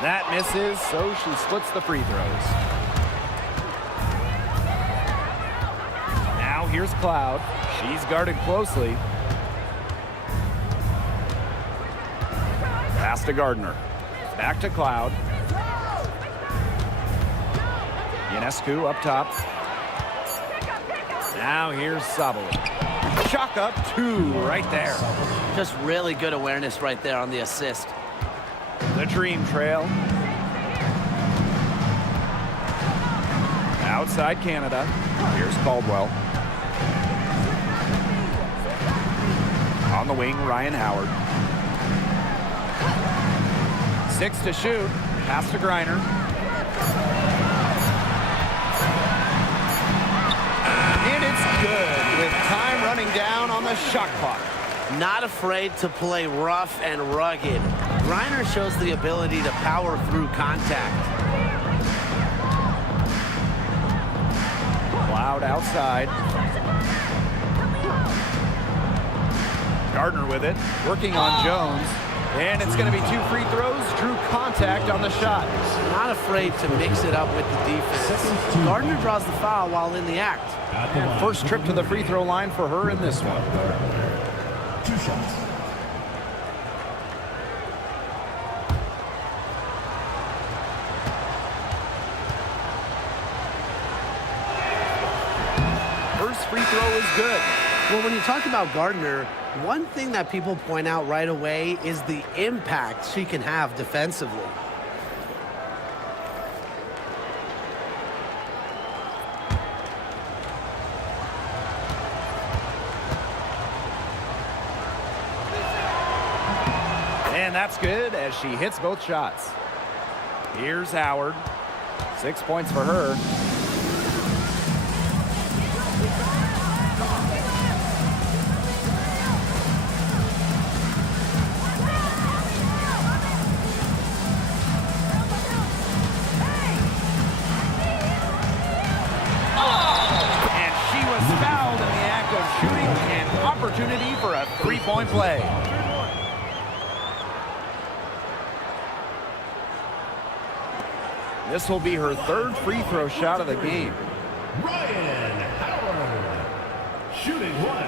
That misses, so she splits the free throws. Now here's Cloud. She's guarded closely. Pass to Gardner. Back to Cloud. Ionescu up top. Now here's Sabali. Chalk up 2 right there. Just really good awareness right there on the assist. The Dream Trail. Outside Canada. Here's Caldwell. On the wing, Ryan Howard. 6 to shoot. Pass to Griner. And it's good with time running down on the shot clock. Not afraid to play rough and rugged. Griner shows the ability to power through contact. Cloud outside. Gardner with it, working on Jones. And it's going to be 2 free throws. Drew contact on the shot. Not afraid to mix it up with the defense. Gardner draws the foul while in the act. And first trip to the free throw line for her in this one. 2 shots. First free throw is good. Well, when you talk about Gardner, one thing that people point out right away is the impact she can have defensively. And that's good as she hits both shots. Here's Howard. 6 points for her. opportunity for a three-point play. This will be her third free throw shot of the game. Ryan Howard, shooting one.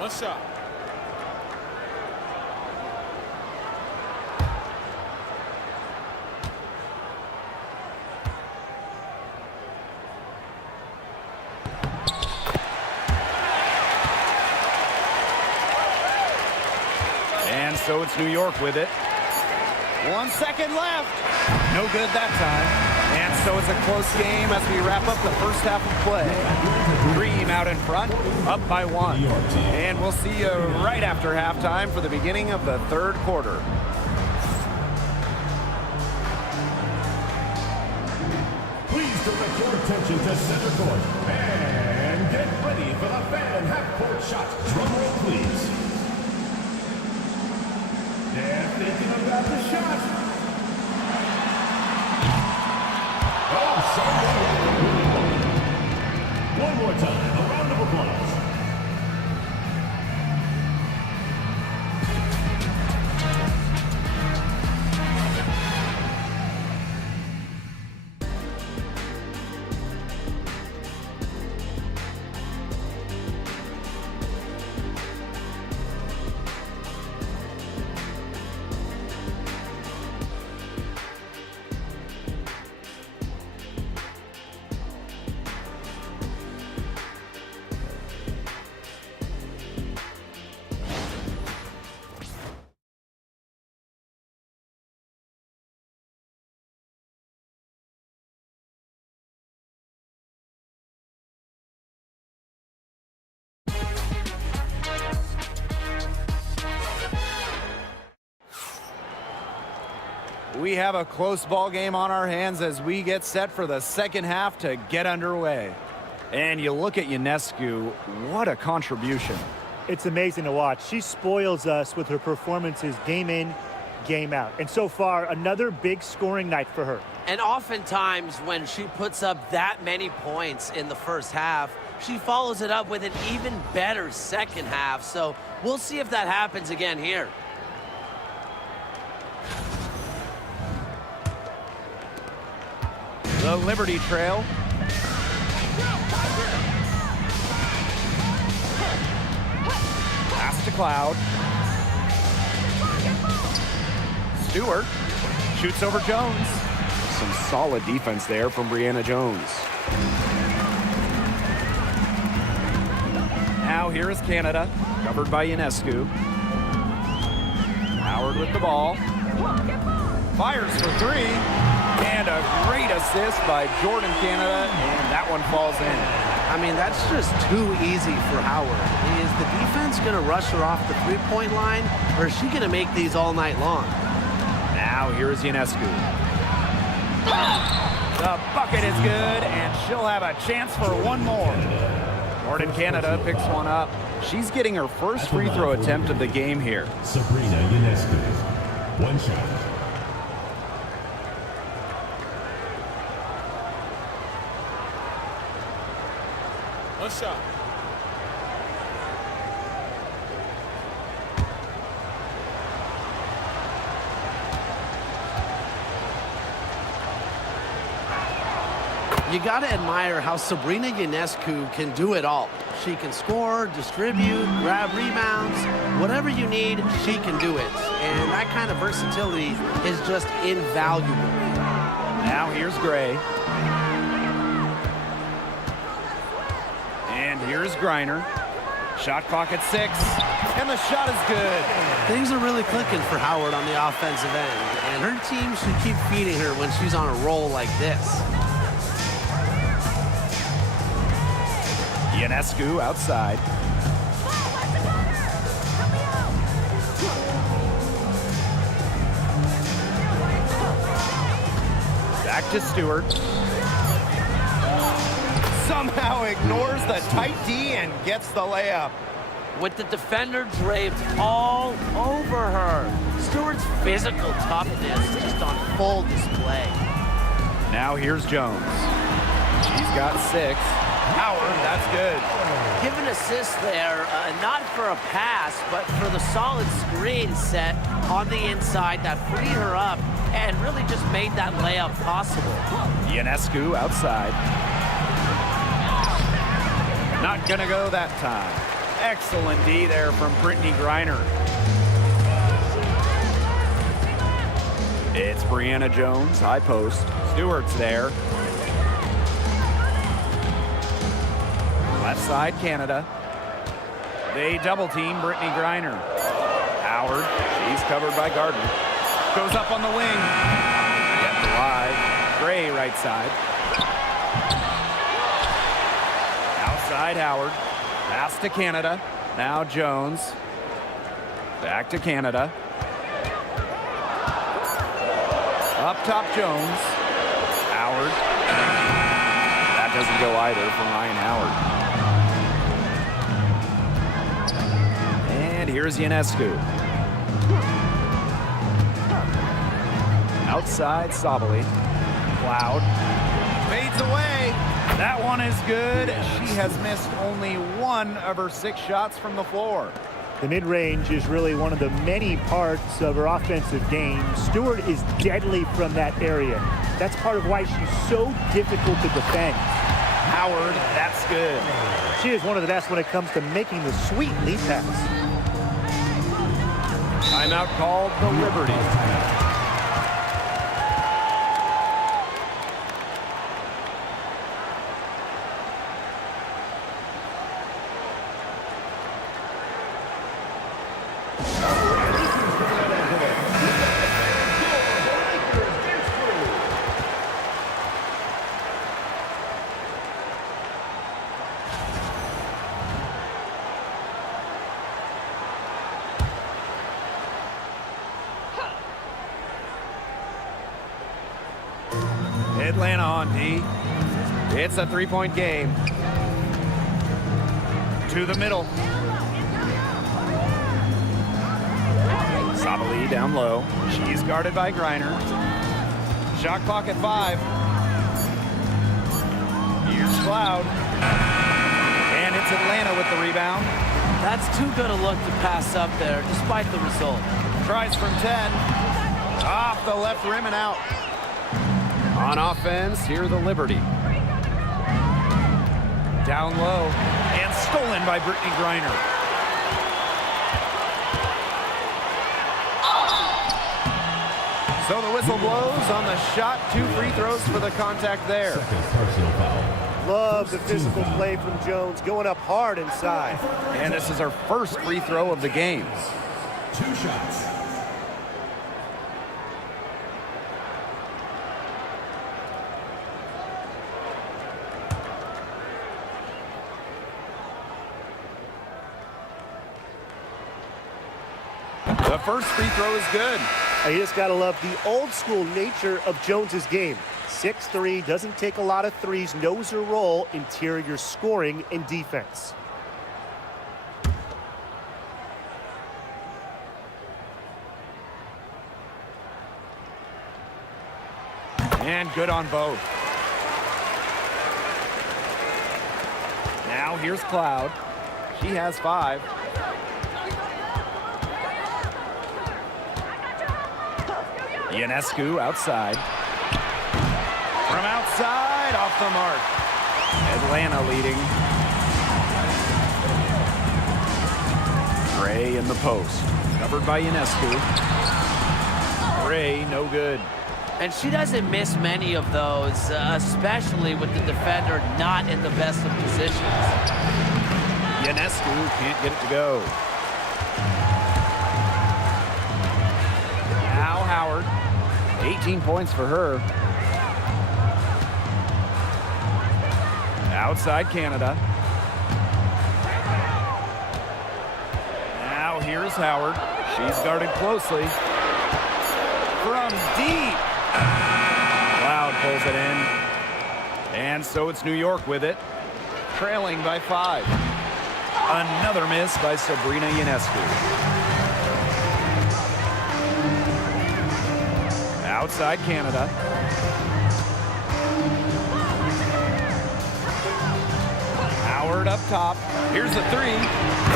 One shot. And so it's New York with it. 1 second left. No good that time. And so it's a close game as we wrap up the first half of play. Dream out in front, up by 1. And we'll see you right after halftime for the beginning of the third quarter. Please direct your attention to center court. And get ready for the fan half-court shot. Drum roll, please. They're thinking about the shot. Oh, sorry. One more time. A round of applause. We have a close ball game on our hands as we get set for the second half to get underway. And you look at Ionescu, what a contribution. It's amazing to watch. She spoils us with her performances game in, game out. And so far, another big scoring night for her. And oftentimes when she puts up that many points in the first half, she follows it up with an even better second half. So we'll see if that happens again here. The Liberty Trail. Pass to Cloud. Stewart shoots over Jones. Some solid defense there from Brianna Jones. Now here is Canada, covered by Ionescu. Howard with the ball. Fires for three. And a great assist by Jordan Canada, and that one falls in. I mean, that's just too easy for Howard. Is the defense going to rush her off the three-point line, or is she going to make these all night long? Now here is Ionescu. The bucket is good, and she'll have a chance for one more. Jordan Canada picks one up. She's getting her first free throw attempt of the game here. Sabrina Ionescu. One shot. One shot. You got to admire how Sabrina Ionescu can do it all. She can score, distribute, grab rebounds. Whatever you need, she can do it. And that kind of versatility is just invaluable. Now here's Gray. And here's Griner. Shot clock at 6. And the shot is good. Things are really clicking for Howard on the offensive end. And her team should keep feeding her when she's on a roll like this. Ionescu outside. Back to Stewart. Somehow ignores the tight D and gets the layup. with the defender draped all over her. Stewart's physical toughness is just on full display. Now here's Jones. She's got 6. Howard, that's good. Give an assist there, not for a pass, but for the solid screen set on the inside that freed her up and really just made that layup possible. Ionescu outside. Not gonna go that time. Excellent D there from Brittany Griner. It's Brianna Jones, high post. Stewart's there. Left side, Canada. They double team Brittany Griner. Howard, she's covered by Gardner. Goes up on the wing. Kept alive. Gray right side. Outside Howard. Pass to Canada. Now Jones. Back to Canada. Up top Jones. Howard. That doesn't go either from Ryan Howard. And here's Ionescu. Outside Sabali. Cloud. Fades away. That one is good. She has missed only 1 of her 6 shots from the floor. The mid-range is really one of the many parts of her offensive game. Stewart is deadly from that area. That's part of why she's so difficult to defend. Howard, that's good. She is one of the best when it comes to making the sweet lead pass. Timeout called the Liberty. Atlanta on D. It's a 3-point game. To the middle. Sabali down low. She's guarded by Griner. Shot clock at 5. Here's Cloud. And it's Atlanta with the rebound. That's too good a look to pass up there, despite the result. Tries from 10. Off the left rim and out. On offense, here the Liberty. Down low and stolen by Brittany Griner. So the whistle blows on the shot. 2 free throws for the contact there. Second personal foul. Love the physical play from Jones, going up hard inside. And this is her first free throw of the game. 2 shots. The first free throw is good. You just got to love the old school nature of Jones's game. 6'3", doesn't take a lot of threes, knows her role, interior scoring and defense. And good on both. Now here's Cloud. She has 5. Ionescu outside. From outside, off the mark. Atlanta leading. Gray in the post. Covered by Ionescu. Gray, no good. And she doesn't miss many of those, especially with the defender not in the best of positions. Ionescu can't get it to go. Now Howard. 18 points for her. Outside Canada. Now here's Howard. She's guarded closely. From deep. Cloud pulls it in. And so it's New York with it. Trailing by 5. Another miss by Sabrina Ionescu. Outside Canada. Howard up top. Here's the three.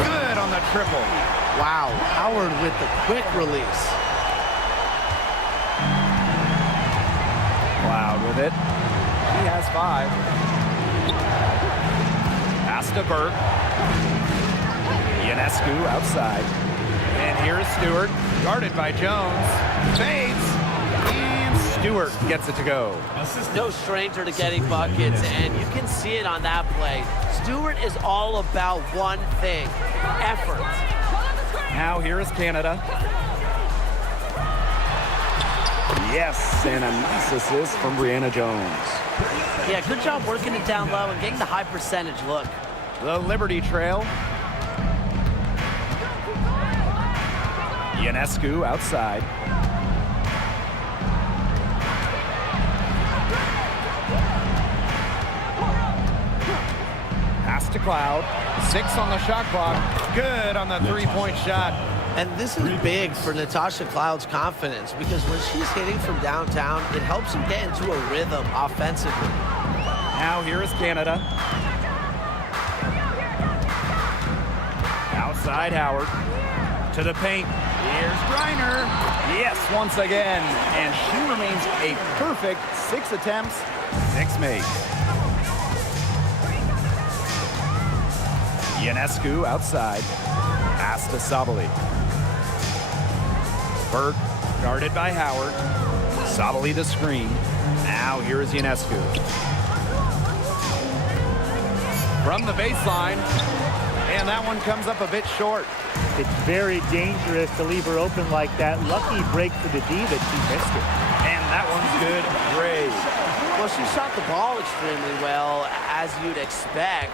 Good on the triple. Wow, Howard with the quick release. Cloud with it. He has 5. Pass to Burke. Ionescu outside. And here's Stewart, guarded by Jones. Fades. And Stewart gets it to go. No stranger to getting buckets, and you can see it on that play. Stewart is all about one thing, effort. Now here is Canada. Yes, and a nice assist from Brianna Jones. Yeah, good job working it down low and getting the high percentage look. The Liberty Trail. Ionescu outside. Pass to Cloud. 6 on the shot clock. Good on the three-point shot. And this is big for Natasha Cloud's confidence because when she's hitting from downtown, it helps her get into a rhythm offensively. Now here is Canada. Outside Howard. To the paint. Here's Griner. Yes, once again. And she remains a perfect 6 attempts, 6 made. Ionescu outside. Pass to Sabali. Burke guarded by Howard. Sabali the screen. Now here is Ionescu. From the baseline. And that one comes up a bit short. It's very dangerous to leave her open like that. Lucky break for the D that she missed it. And that one's good. Great. Well, she shot the ball extremely well, as you'd expect.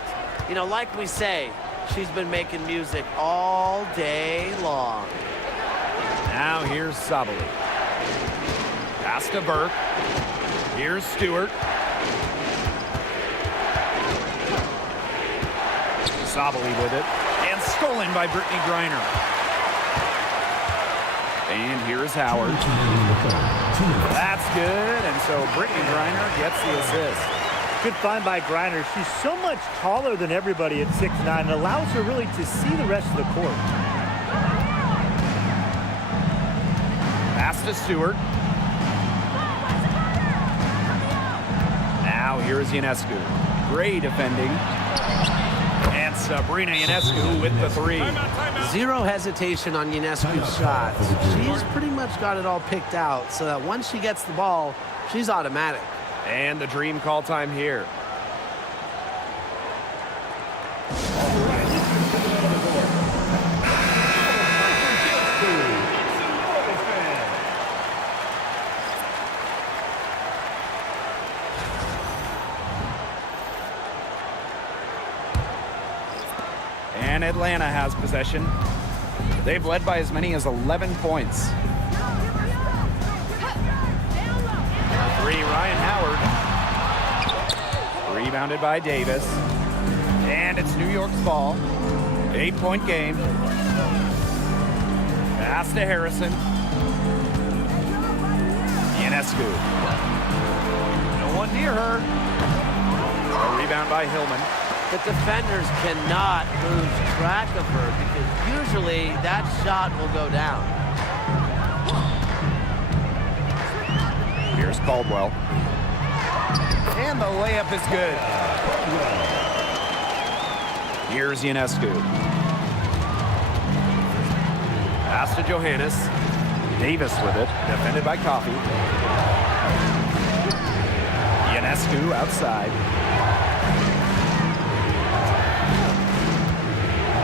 You know, like we say, she's been making music all day long. Now here's Sabali. Pass to Burke. Here's Stewart. Sabali with it. And stolen by Brittany Griner. And here's Howard. That's good. And so Brittany Griner gets the assist. Good find by Griner. She's so much taller than everybody at 6'9". It allows her really to see the rest of the court. Pass to Stewart. Now here's Ionescu. Great defending. And Sabrina Ionescu with the 3. Zero hesitation on Ionescu's shots. She's pretty much got it all picked out so that once she gets the ball, she's automatic. And the dream call time here. And Atlanta has possession. They've led by as many as 11 points. Three, Ryan Howard. Rebounded by Davis. And it's New York's ball. 8-point game. Pass to Harrison. Ionescu. No one near her. A rebound by Hillman. The defenders cannot lose track of her because usually that shot will go down. Here's Caldwell. And the layup is good. Here's Ionescu. Pass to Johannes. Davis with it. Defended by Coffey. Ionescu outside.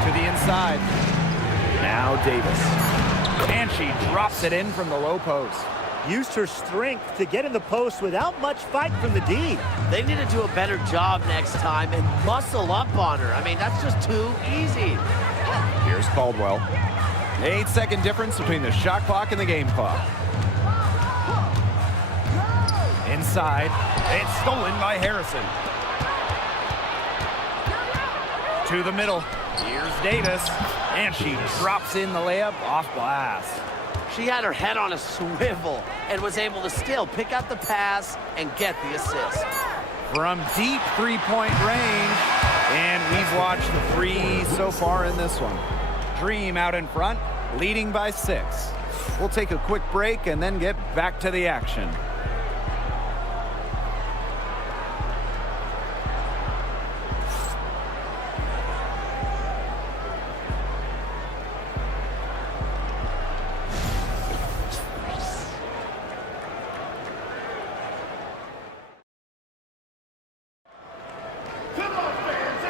To the inside. Now Davis. And she drops it in from the low post. Used her strength to get in the post without much fight from the D. They need to do a better job next time and muscle up on her. I mean, that's just too easy. Here's Caldwell. 8-second difference between the shot clock and the game clock. Inside. It's stolen by Harrison. To the middle. Here's Davis, and she drops in the layup off glass. She had her head on a swivel and was able to still pick up the pass and get the assist. From deep three-point range, and we've watched 3 so far in this one. Dream out in front, leading by 6. We'll take a quick break and then get back to the action.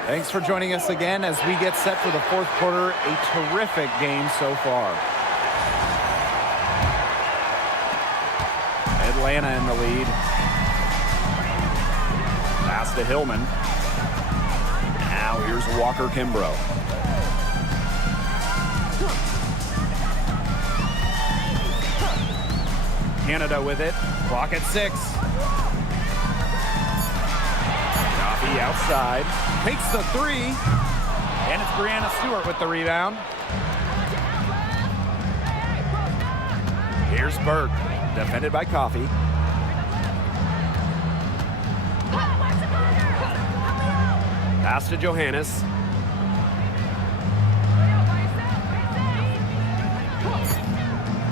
Thanks for joining us again as we get set for the fourth quarter. A terrific game so far. Atlanta in the lead. Pass to Hillman. Now here's Walker Kimbrough. Canada with it. Clock at 6. Coffee outside. Takes the 3. And it's Brianna Stewart with the rebound. Here's Burke. Defended by Coffee. Pass to Johannes.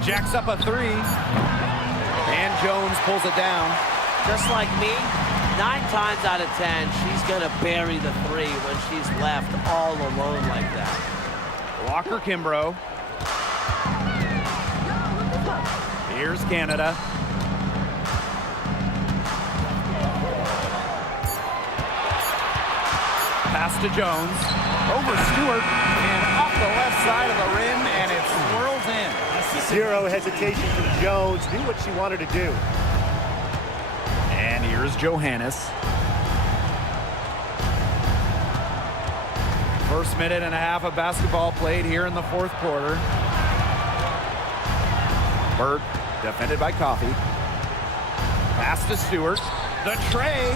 Jacks up a 3. And Jones pulls it down. Just like me, 9 times out of 10, she's going to bury the 3 when she's left all alone like that. Walker Kimbrough. Here's Canada. Pass to Jones. Over Stewart. And off the left side of the rim, and it swirls in. Zero hesitation from Jones. Knew what she wanted to do. And here's Johannes. First minute and a half of basketball played here in the fourth quarter. Burke, defended by Coffee. Pass to Stewart. The tray.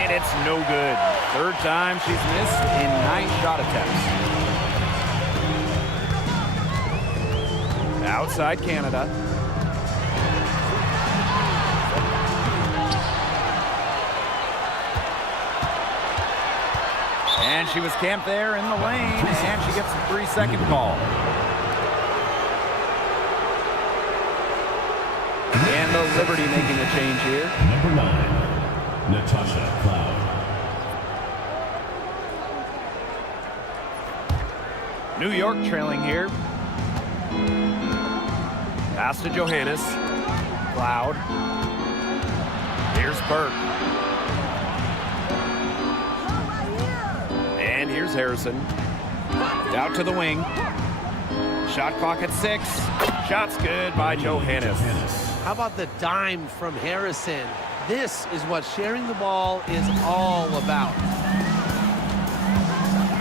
And it's no good. Third time she's missed in 9 shot attempts. Outside Canada. And she was camped there in the lane, and she gets a 3-second call. And the Liberty making a change here. Number 9, Natasha Cloud. New York trailing here. Pass to Johannes. Cloud. Here's Burke. And here's Harrison. Out to the wing. Shot clock at 6. Shot's good by Johannes. How about the dime from Harrison? This is what sharing the ball is all about.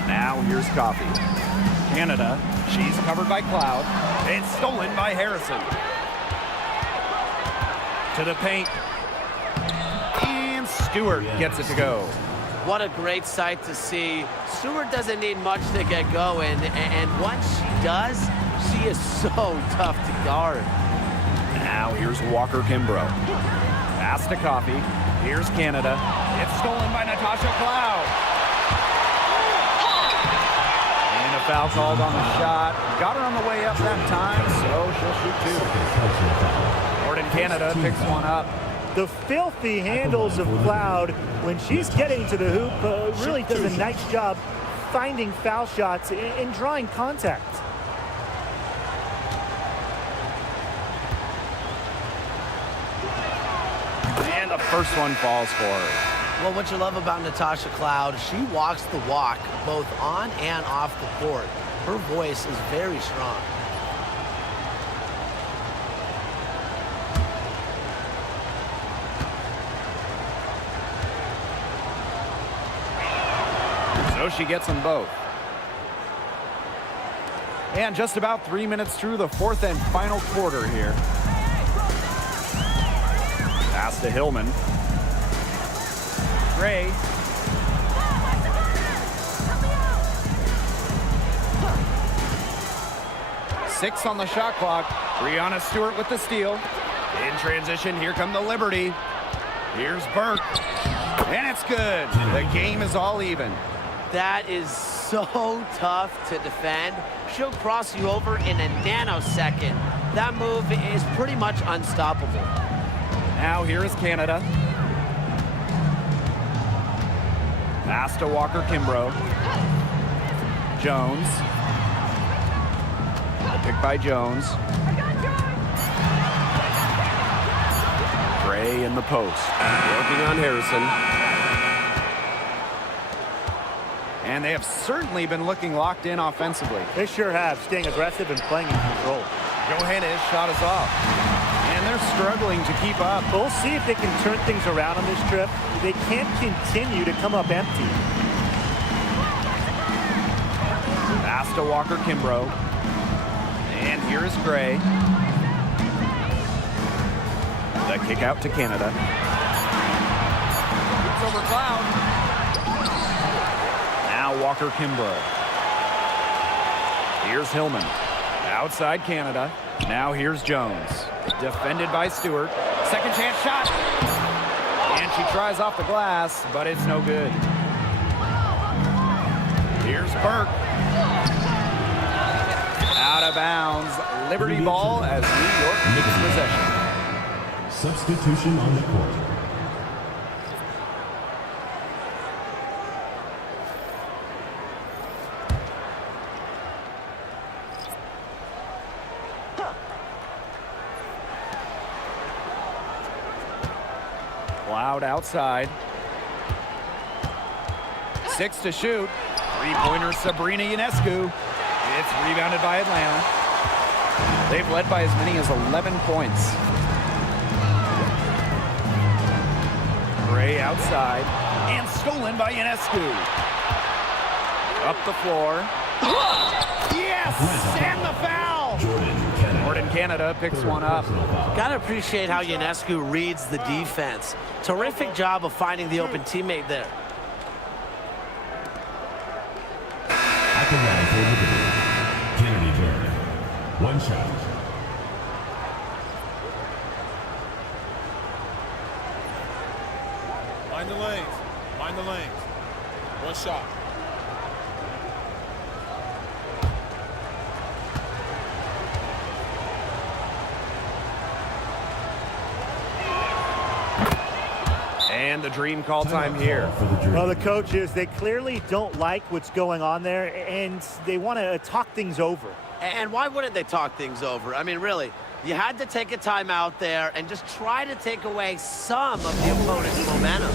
Now here's Coffee. Canada. She's covered by Cloud. It's stolen by Harrison. To the paint. And Stewart gets it to go. What a great sight to see. Stewart doesn't need much to get going, and once she does, she is so tough to guard. Now here's Walker Kimbrough. Pass to Coffee. Here's Canada. It's stolen by Natasha Cloud. And a foul called on the shot. Got her on the way up that time, so she'll shoot 2. Jordan Canada picks one up. The filthy handles of Cloud when she's getting to the hoop really does a nice job finding foul shots and drawing contact. And the first one falls for her. Well, what you love about Natasha Cloud, she walks the walk both on and off the court. Her voice is very strong. So she gets them both. And just about 3 minutes through the fourth and final quarter here. Pass to Hillman. Gray. 6 on the shot clock. Breanna Stewart with the steal. In transition, here come the Liberty. Here's Burke. And it's good. The game is all even. That is so tough to defend. She'll cross you over in a nanosecond. That move is pretty much unstoppable. Now here is Canada. Pass to Walker-Kimbrough. Jones. The pick by Jones. Gray in the post. Working on Harrison. And they have certainly been looking locked in offensively. They sure have, staying aggressive and playing in control. Johannes shot is off. And they're struggling to keep up. We'll see if they can turn things around on this trip. They can't continue to come up empty. Pass to Walker-Kimbrough. And here is Gray. The kick out to Canada. It's over Cloud. Now Walker-Kimbrough. Here's Hillman. Outside Canada. Now here's Jones. Defended by Stewart. Second chance shot. And she tries off the glass, but it's no good. Here's Burke. Out of bounds. Liberty ball as New York takes possession. Substitution on the court. Cloud outside. 6 to shoot. Three-pointer Sabrina Ionescu. It's rebounded by Atlanta. They've led by as many as 11 points. Gray outside. And stolen by Ionescu. Up the floor. Yes! And the foul! Jordan Canada picks one up. Gotta appreciate how Ionescu reads the defense. Terrific job of finding the open teammate there. At the line for Liberty, Kennedy Turner. One shot. Mind the lanes. Mind the lanes. One shot. And the dream call time here. Well, the coaches, they clearly don't like what's going on there, and they want to talk things over. And why wouldn't they talk things over? I mean, really, you had to take a timeout there and just try to take away some of the opponent's momentum.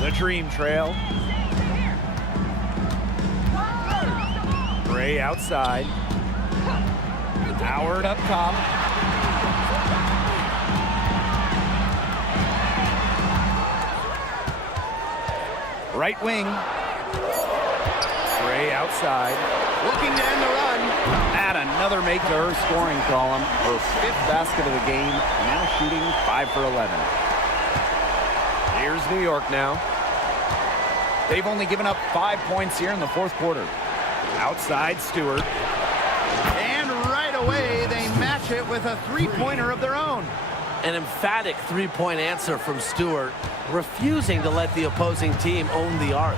The dream trail. Gray outside. Howard up top. Right wing. Gray outside. Looking to end the run. Add another make to her scoring column. Her 5th basket of the game. Now shooting 5 for 11. Here's New York now. They've only given up 5 points here in the 4th quarter. Outside Stewart. And right away, they match it with a three-pointer of their own. An emphatic three-point answer from Stewart, refusing to let the opposing team own the arc.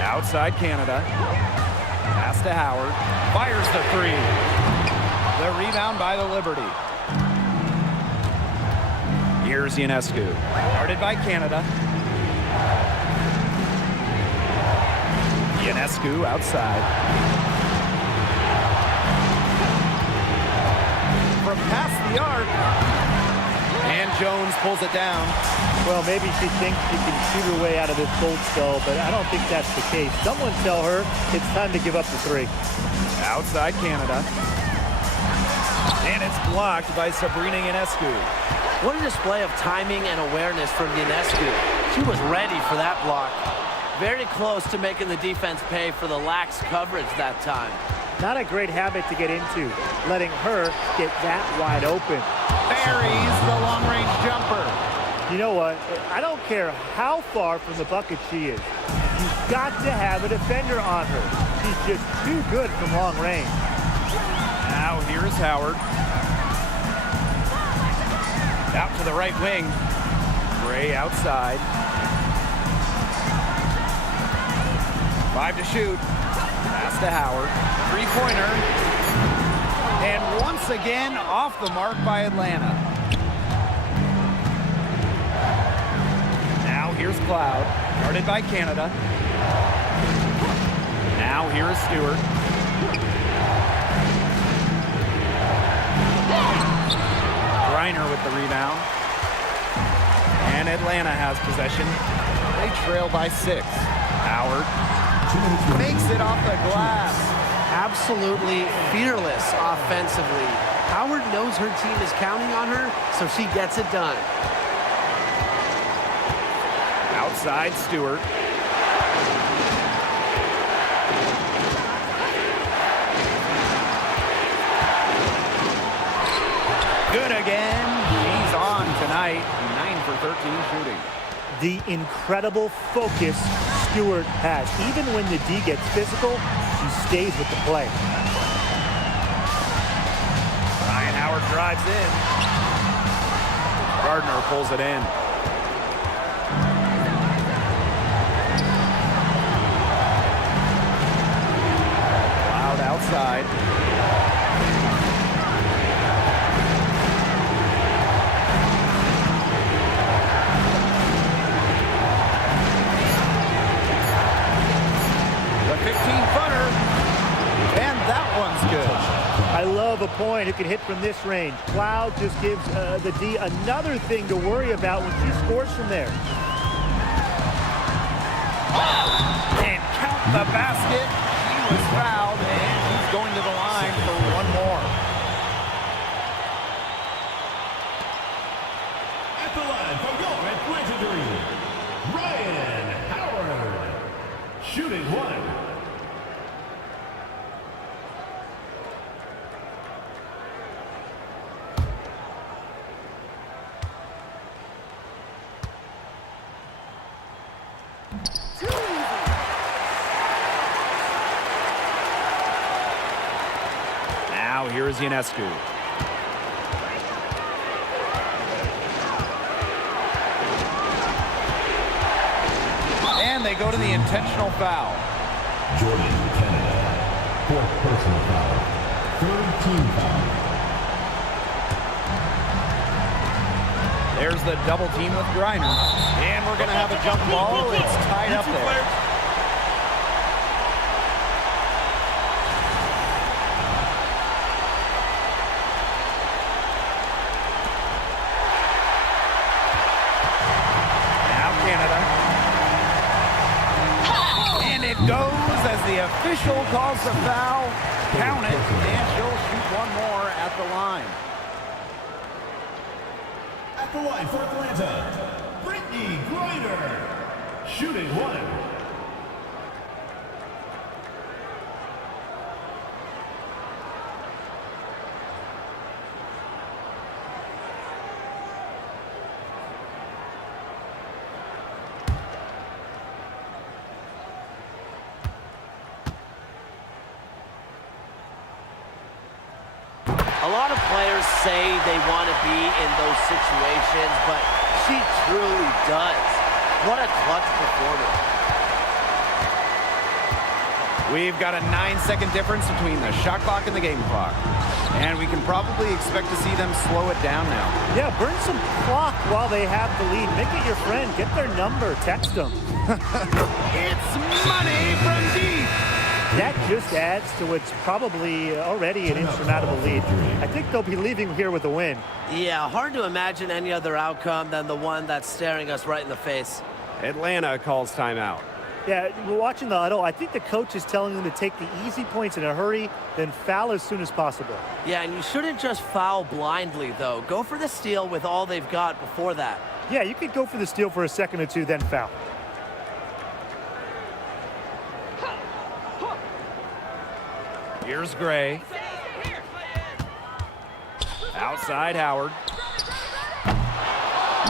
Outside Canada. Pass to Howard. Fires the three. The rebound by the Liberty. Here's Ionescu. Guarded by Canada. Ionescu outside. From past the arc. And Jones pulls it down. Well, maybe she thinks she can shoot her way out of this cold spell, but I don't think that's the case. Someone tell her it's time to give up the three. Outside Canada. And it's blocked by Sabrina Ionescu. What a display of timing and awareness from Ionescu. She was ready for that block. Very close to making the defense pay for the lax coverage that time. Not a great habit to get into, letting her get that wide open. Buries the long-range jumper. You know what? I don't care how far from the bucket she is. You've got to have a defender on her. She's just too good from long range. Now here's Howard. Out to the right wing. Gray outside. 5 to shoot. Pass to Howard. Three-pointer. And once again, off the mark by Atlanta. Now here's Cloud. Guarded by Canada. Now here is Stewart. Griner with the rebound. And Atlanta has possession. They trail by 6. Howard makes it off the glass. Absolutely fearless offensively. Howard knows her team is counting on her, so she gets it done. Outside Stewart. Good again. She's on tonight. 9 for 13 shooting. The incredible focus Stewart has. Even when the D gets physical, she stays with the play. Ryan Howard drives in. Gardner pulls it in. Cloud outside. And that one's good. I love a point who can hit from this range. Cloud just gives the D another thing to worry about when she scores from there. And count the basket. She was fouled, and she's going to the line for one more. At the line from your Atlanta Dream, Ryan Howard. Shooting 1. Now here is Ionescu. And they go to the intentional foul. Jordan, Canada. 4th personal foul. 3rd team foul. There's the double team with Griner. And we're going to have a jump ball. It's tied up there. Goes as the official calls the foul. Count it, and she'll shoot one more at the line. At the line for Atlanta, Brittany Griner. Shooting 1. A lot of players say they want to be in those situations, but she truly does. What a clutch performance. We've got a 9-second difference between the shot clock and the game clock. And we can probably expect to see them slow it down now. Yeah, burn some clock while they have the lead. Make it your friend. Get their number. Text them. It's money from deep. That just adds to what's probably already an insurmountable lead. I think they'll be leaving here with a win. Yeah, hard to imagine any other outcome than the one that's staring us right in the face. Atlanta calls timeout. Yeah, we're watching the huddle. I think the coach is telling them to take the easy points in a hurry, then foul as soon as possible. Yeah, and you shouldn't just foul blindly, though. Go for the steal with all they've got before that. Yeah, you could go for the steal for a second or two, then foul. Here's Gray. Outside Howard.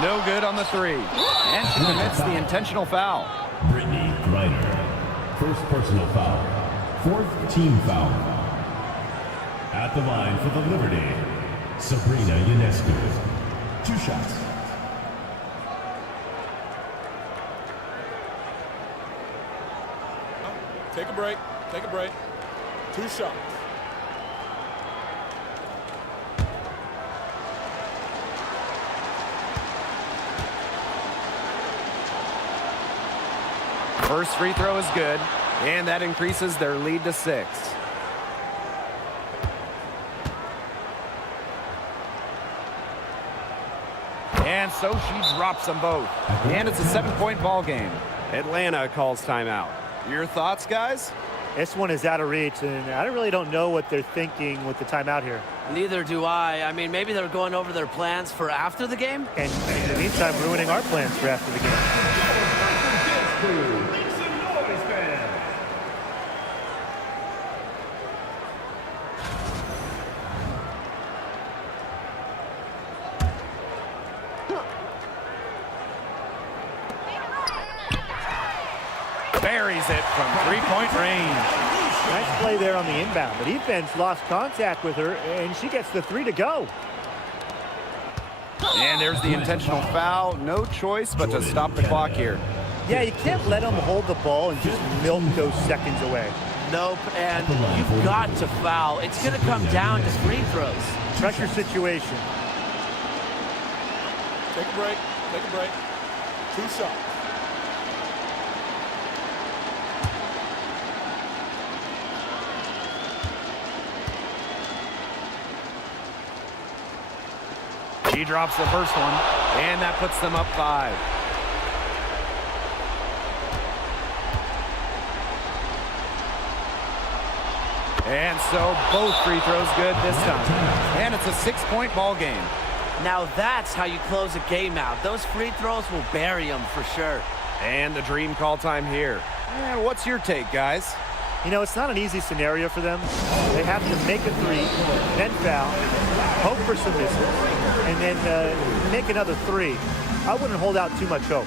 No good on the three. And she commits the intentional foul. Brittany Griner. First personal foul. Fourth team foul. At the line for the Liberty, Sabrina Ionescu. 2 shots. Take a break. Take a break. 2 shots. First free throw is good, and that increases their lead to 6. And so she drops them both. And it's a 7-point ball game. Atlanta calls timeout. Your thoughts, guys? This one is out of reach, and I really don't know what they're thinking with the timeout here. Neither do I. I mean, maybe they're going over their plans for after the game. And in the meantime, ruining our plans for after the game. Buries it from 3-point range. Nice play there on the inbound. The defense lost contact with her, and she gets the 3 to go. And there's the intentional foul. No choice but to stop the clock here. Yeah, you can't let them hold the ball and just milk those seconds away. Nope, and you've got to foul. It's going to come down to free throws. Pressure situation. Take a break. Take a break. 2 shots. She drops the first one, and that puts them up 5. And so both free throws good this time. And it's a 6-point ball game. Now that's how you close a game out. Those free throws will bury them for sure. And the dream call time here. What's your take, guys? You know, it's not an easy scenario for them. They have to make a 3, then foul, hope for some misses, and then make another 3. I wouldn't hold out too much hope.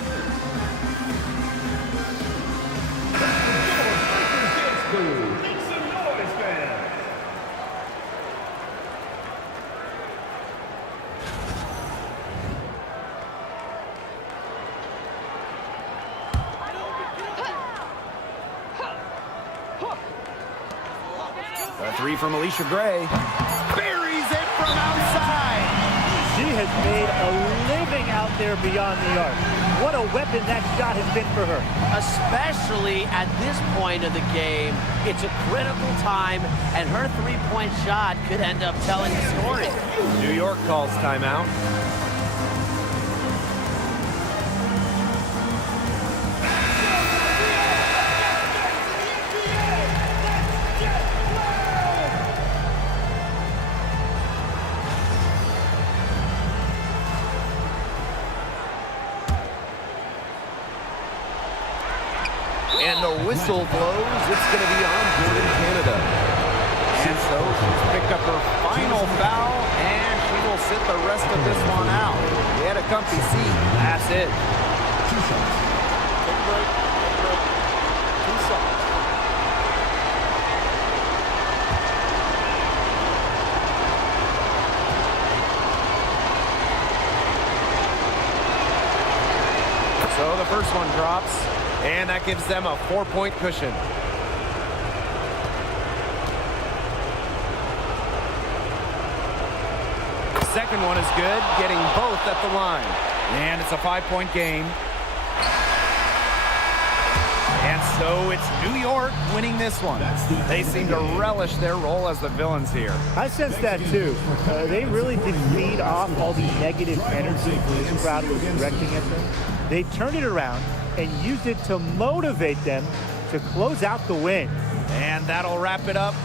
A 3 from Alicia Gray. Buries it from outside. She has made a living out there beyond the arc. What a weapon that shot has been for her. Especially at this point of the game. It's a critical time, and her 3-point shot could end up telling the story. New York calls timeout. And the whistle blows. It's going to be on Jordan Canada. And so she's picked up her final foul, and she will sit the rest of this one out. They had a comfy seat. That's it. 2 shots. Take a break. Take a break. 2 shots. So the first one drops, and that gives them a 4-point cushion. The second one is good, getting both at the line. And it's a 5-point game. And so it's New York winning this one. They seem to relish their role as the villains here. I sense that too. They really did feed off all the negative energy this crowd was directing at them. They turned it around and used it to motivate them to close out the win. And that'll wrap it up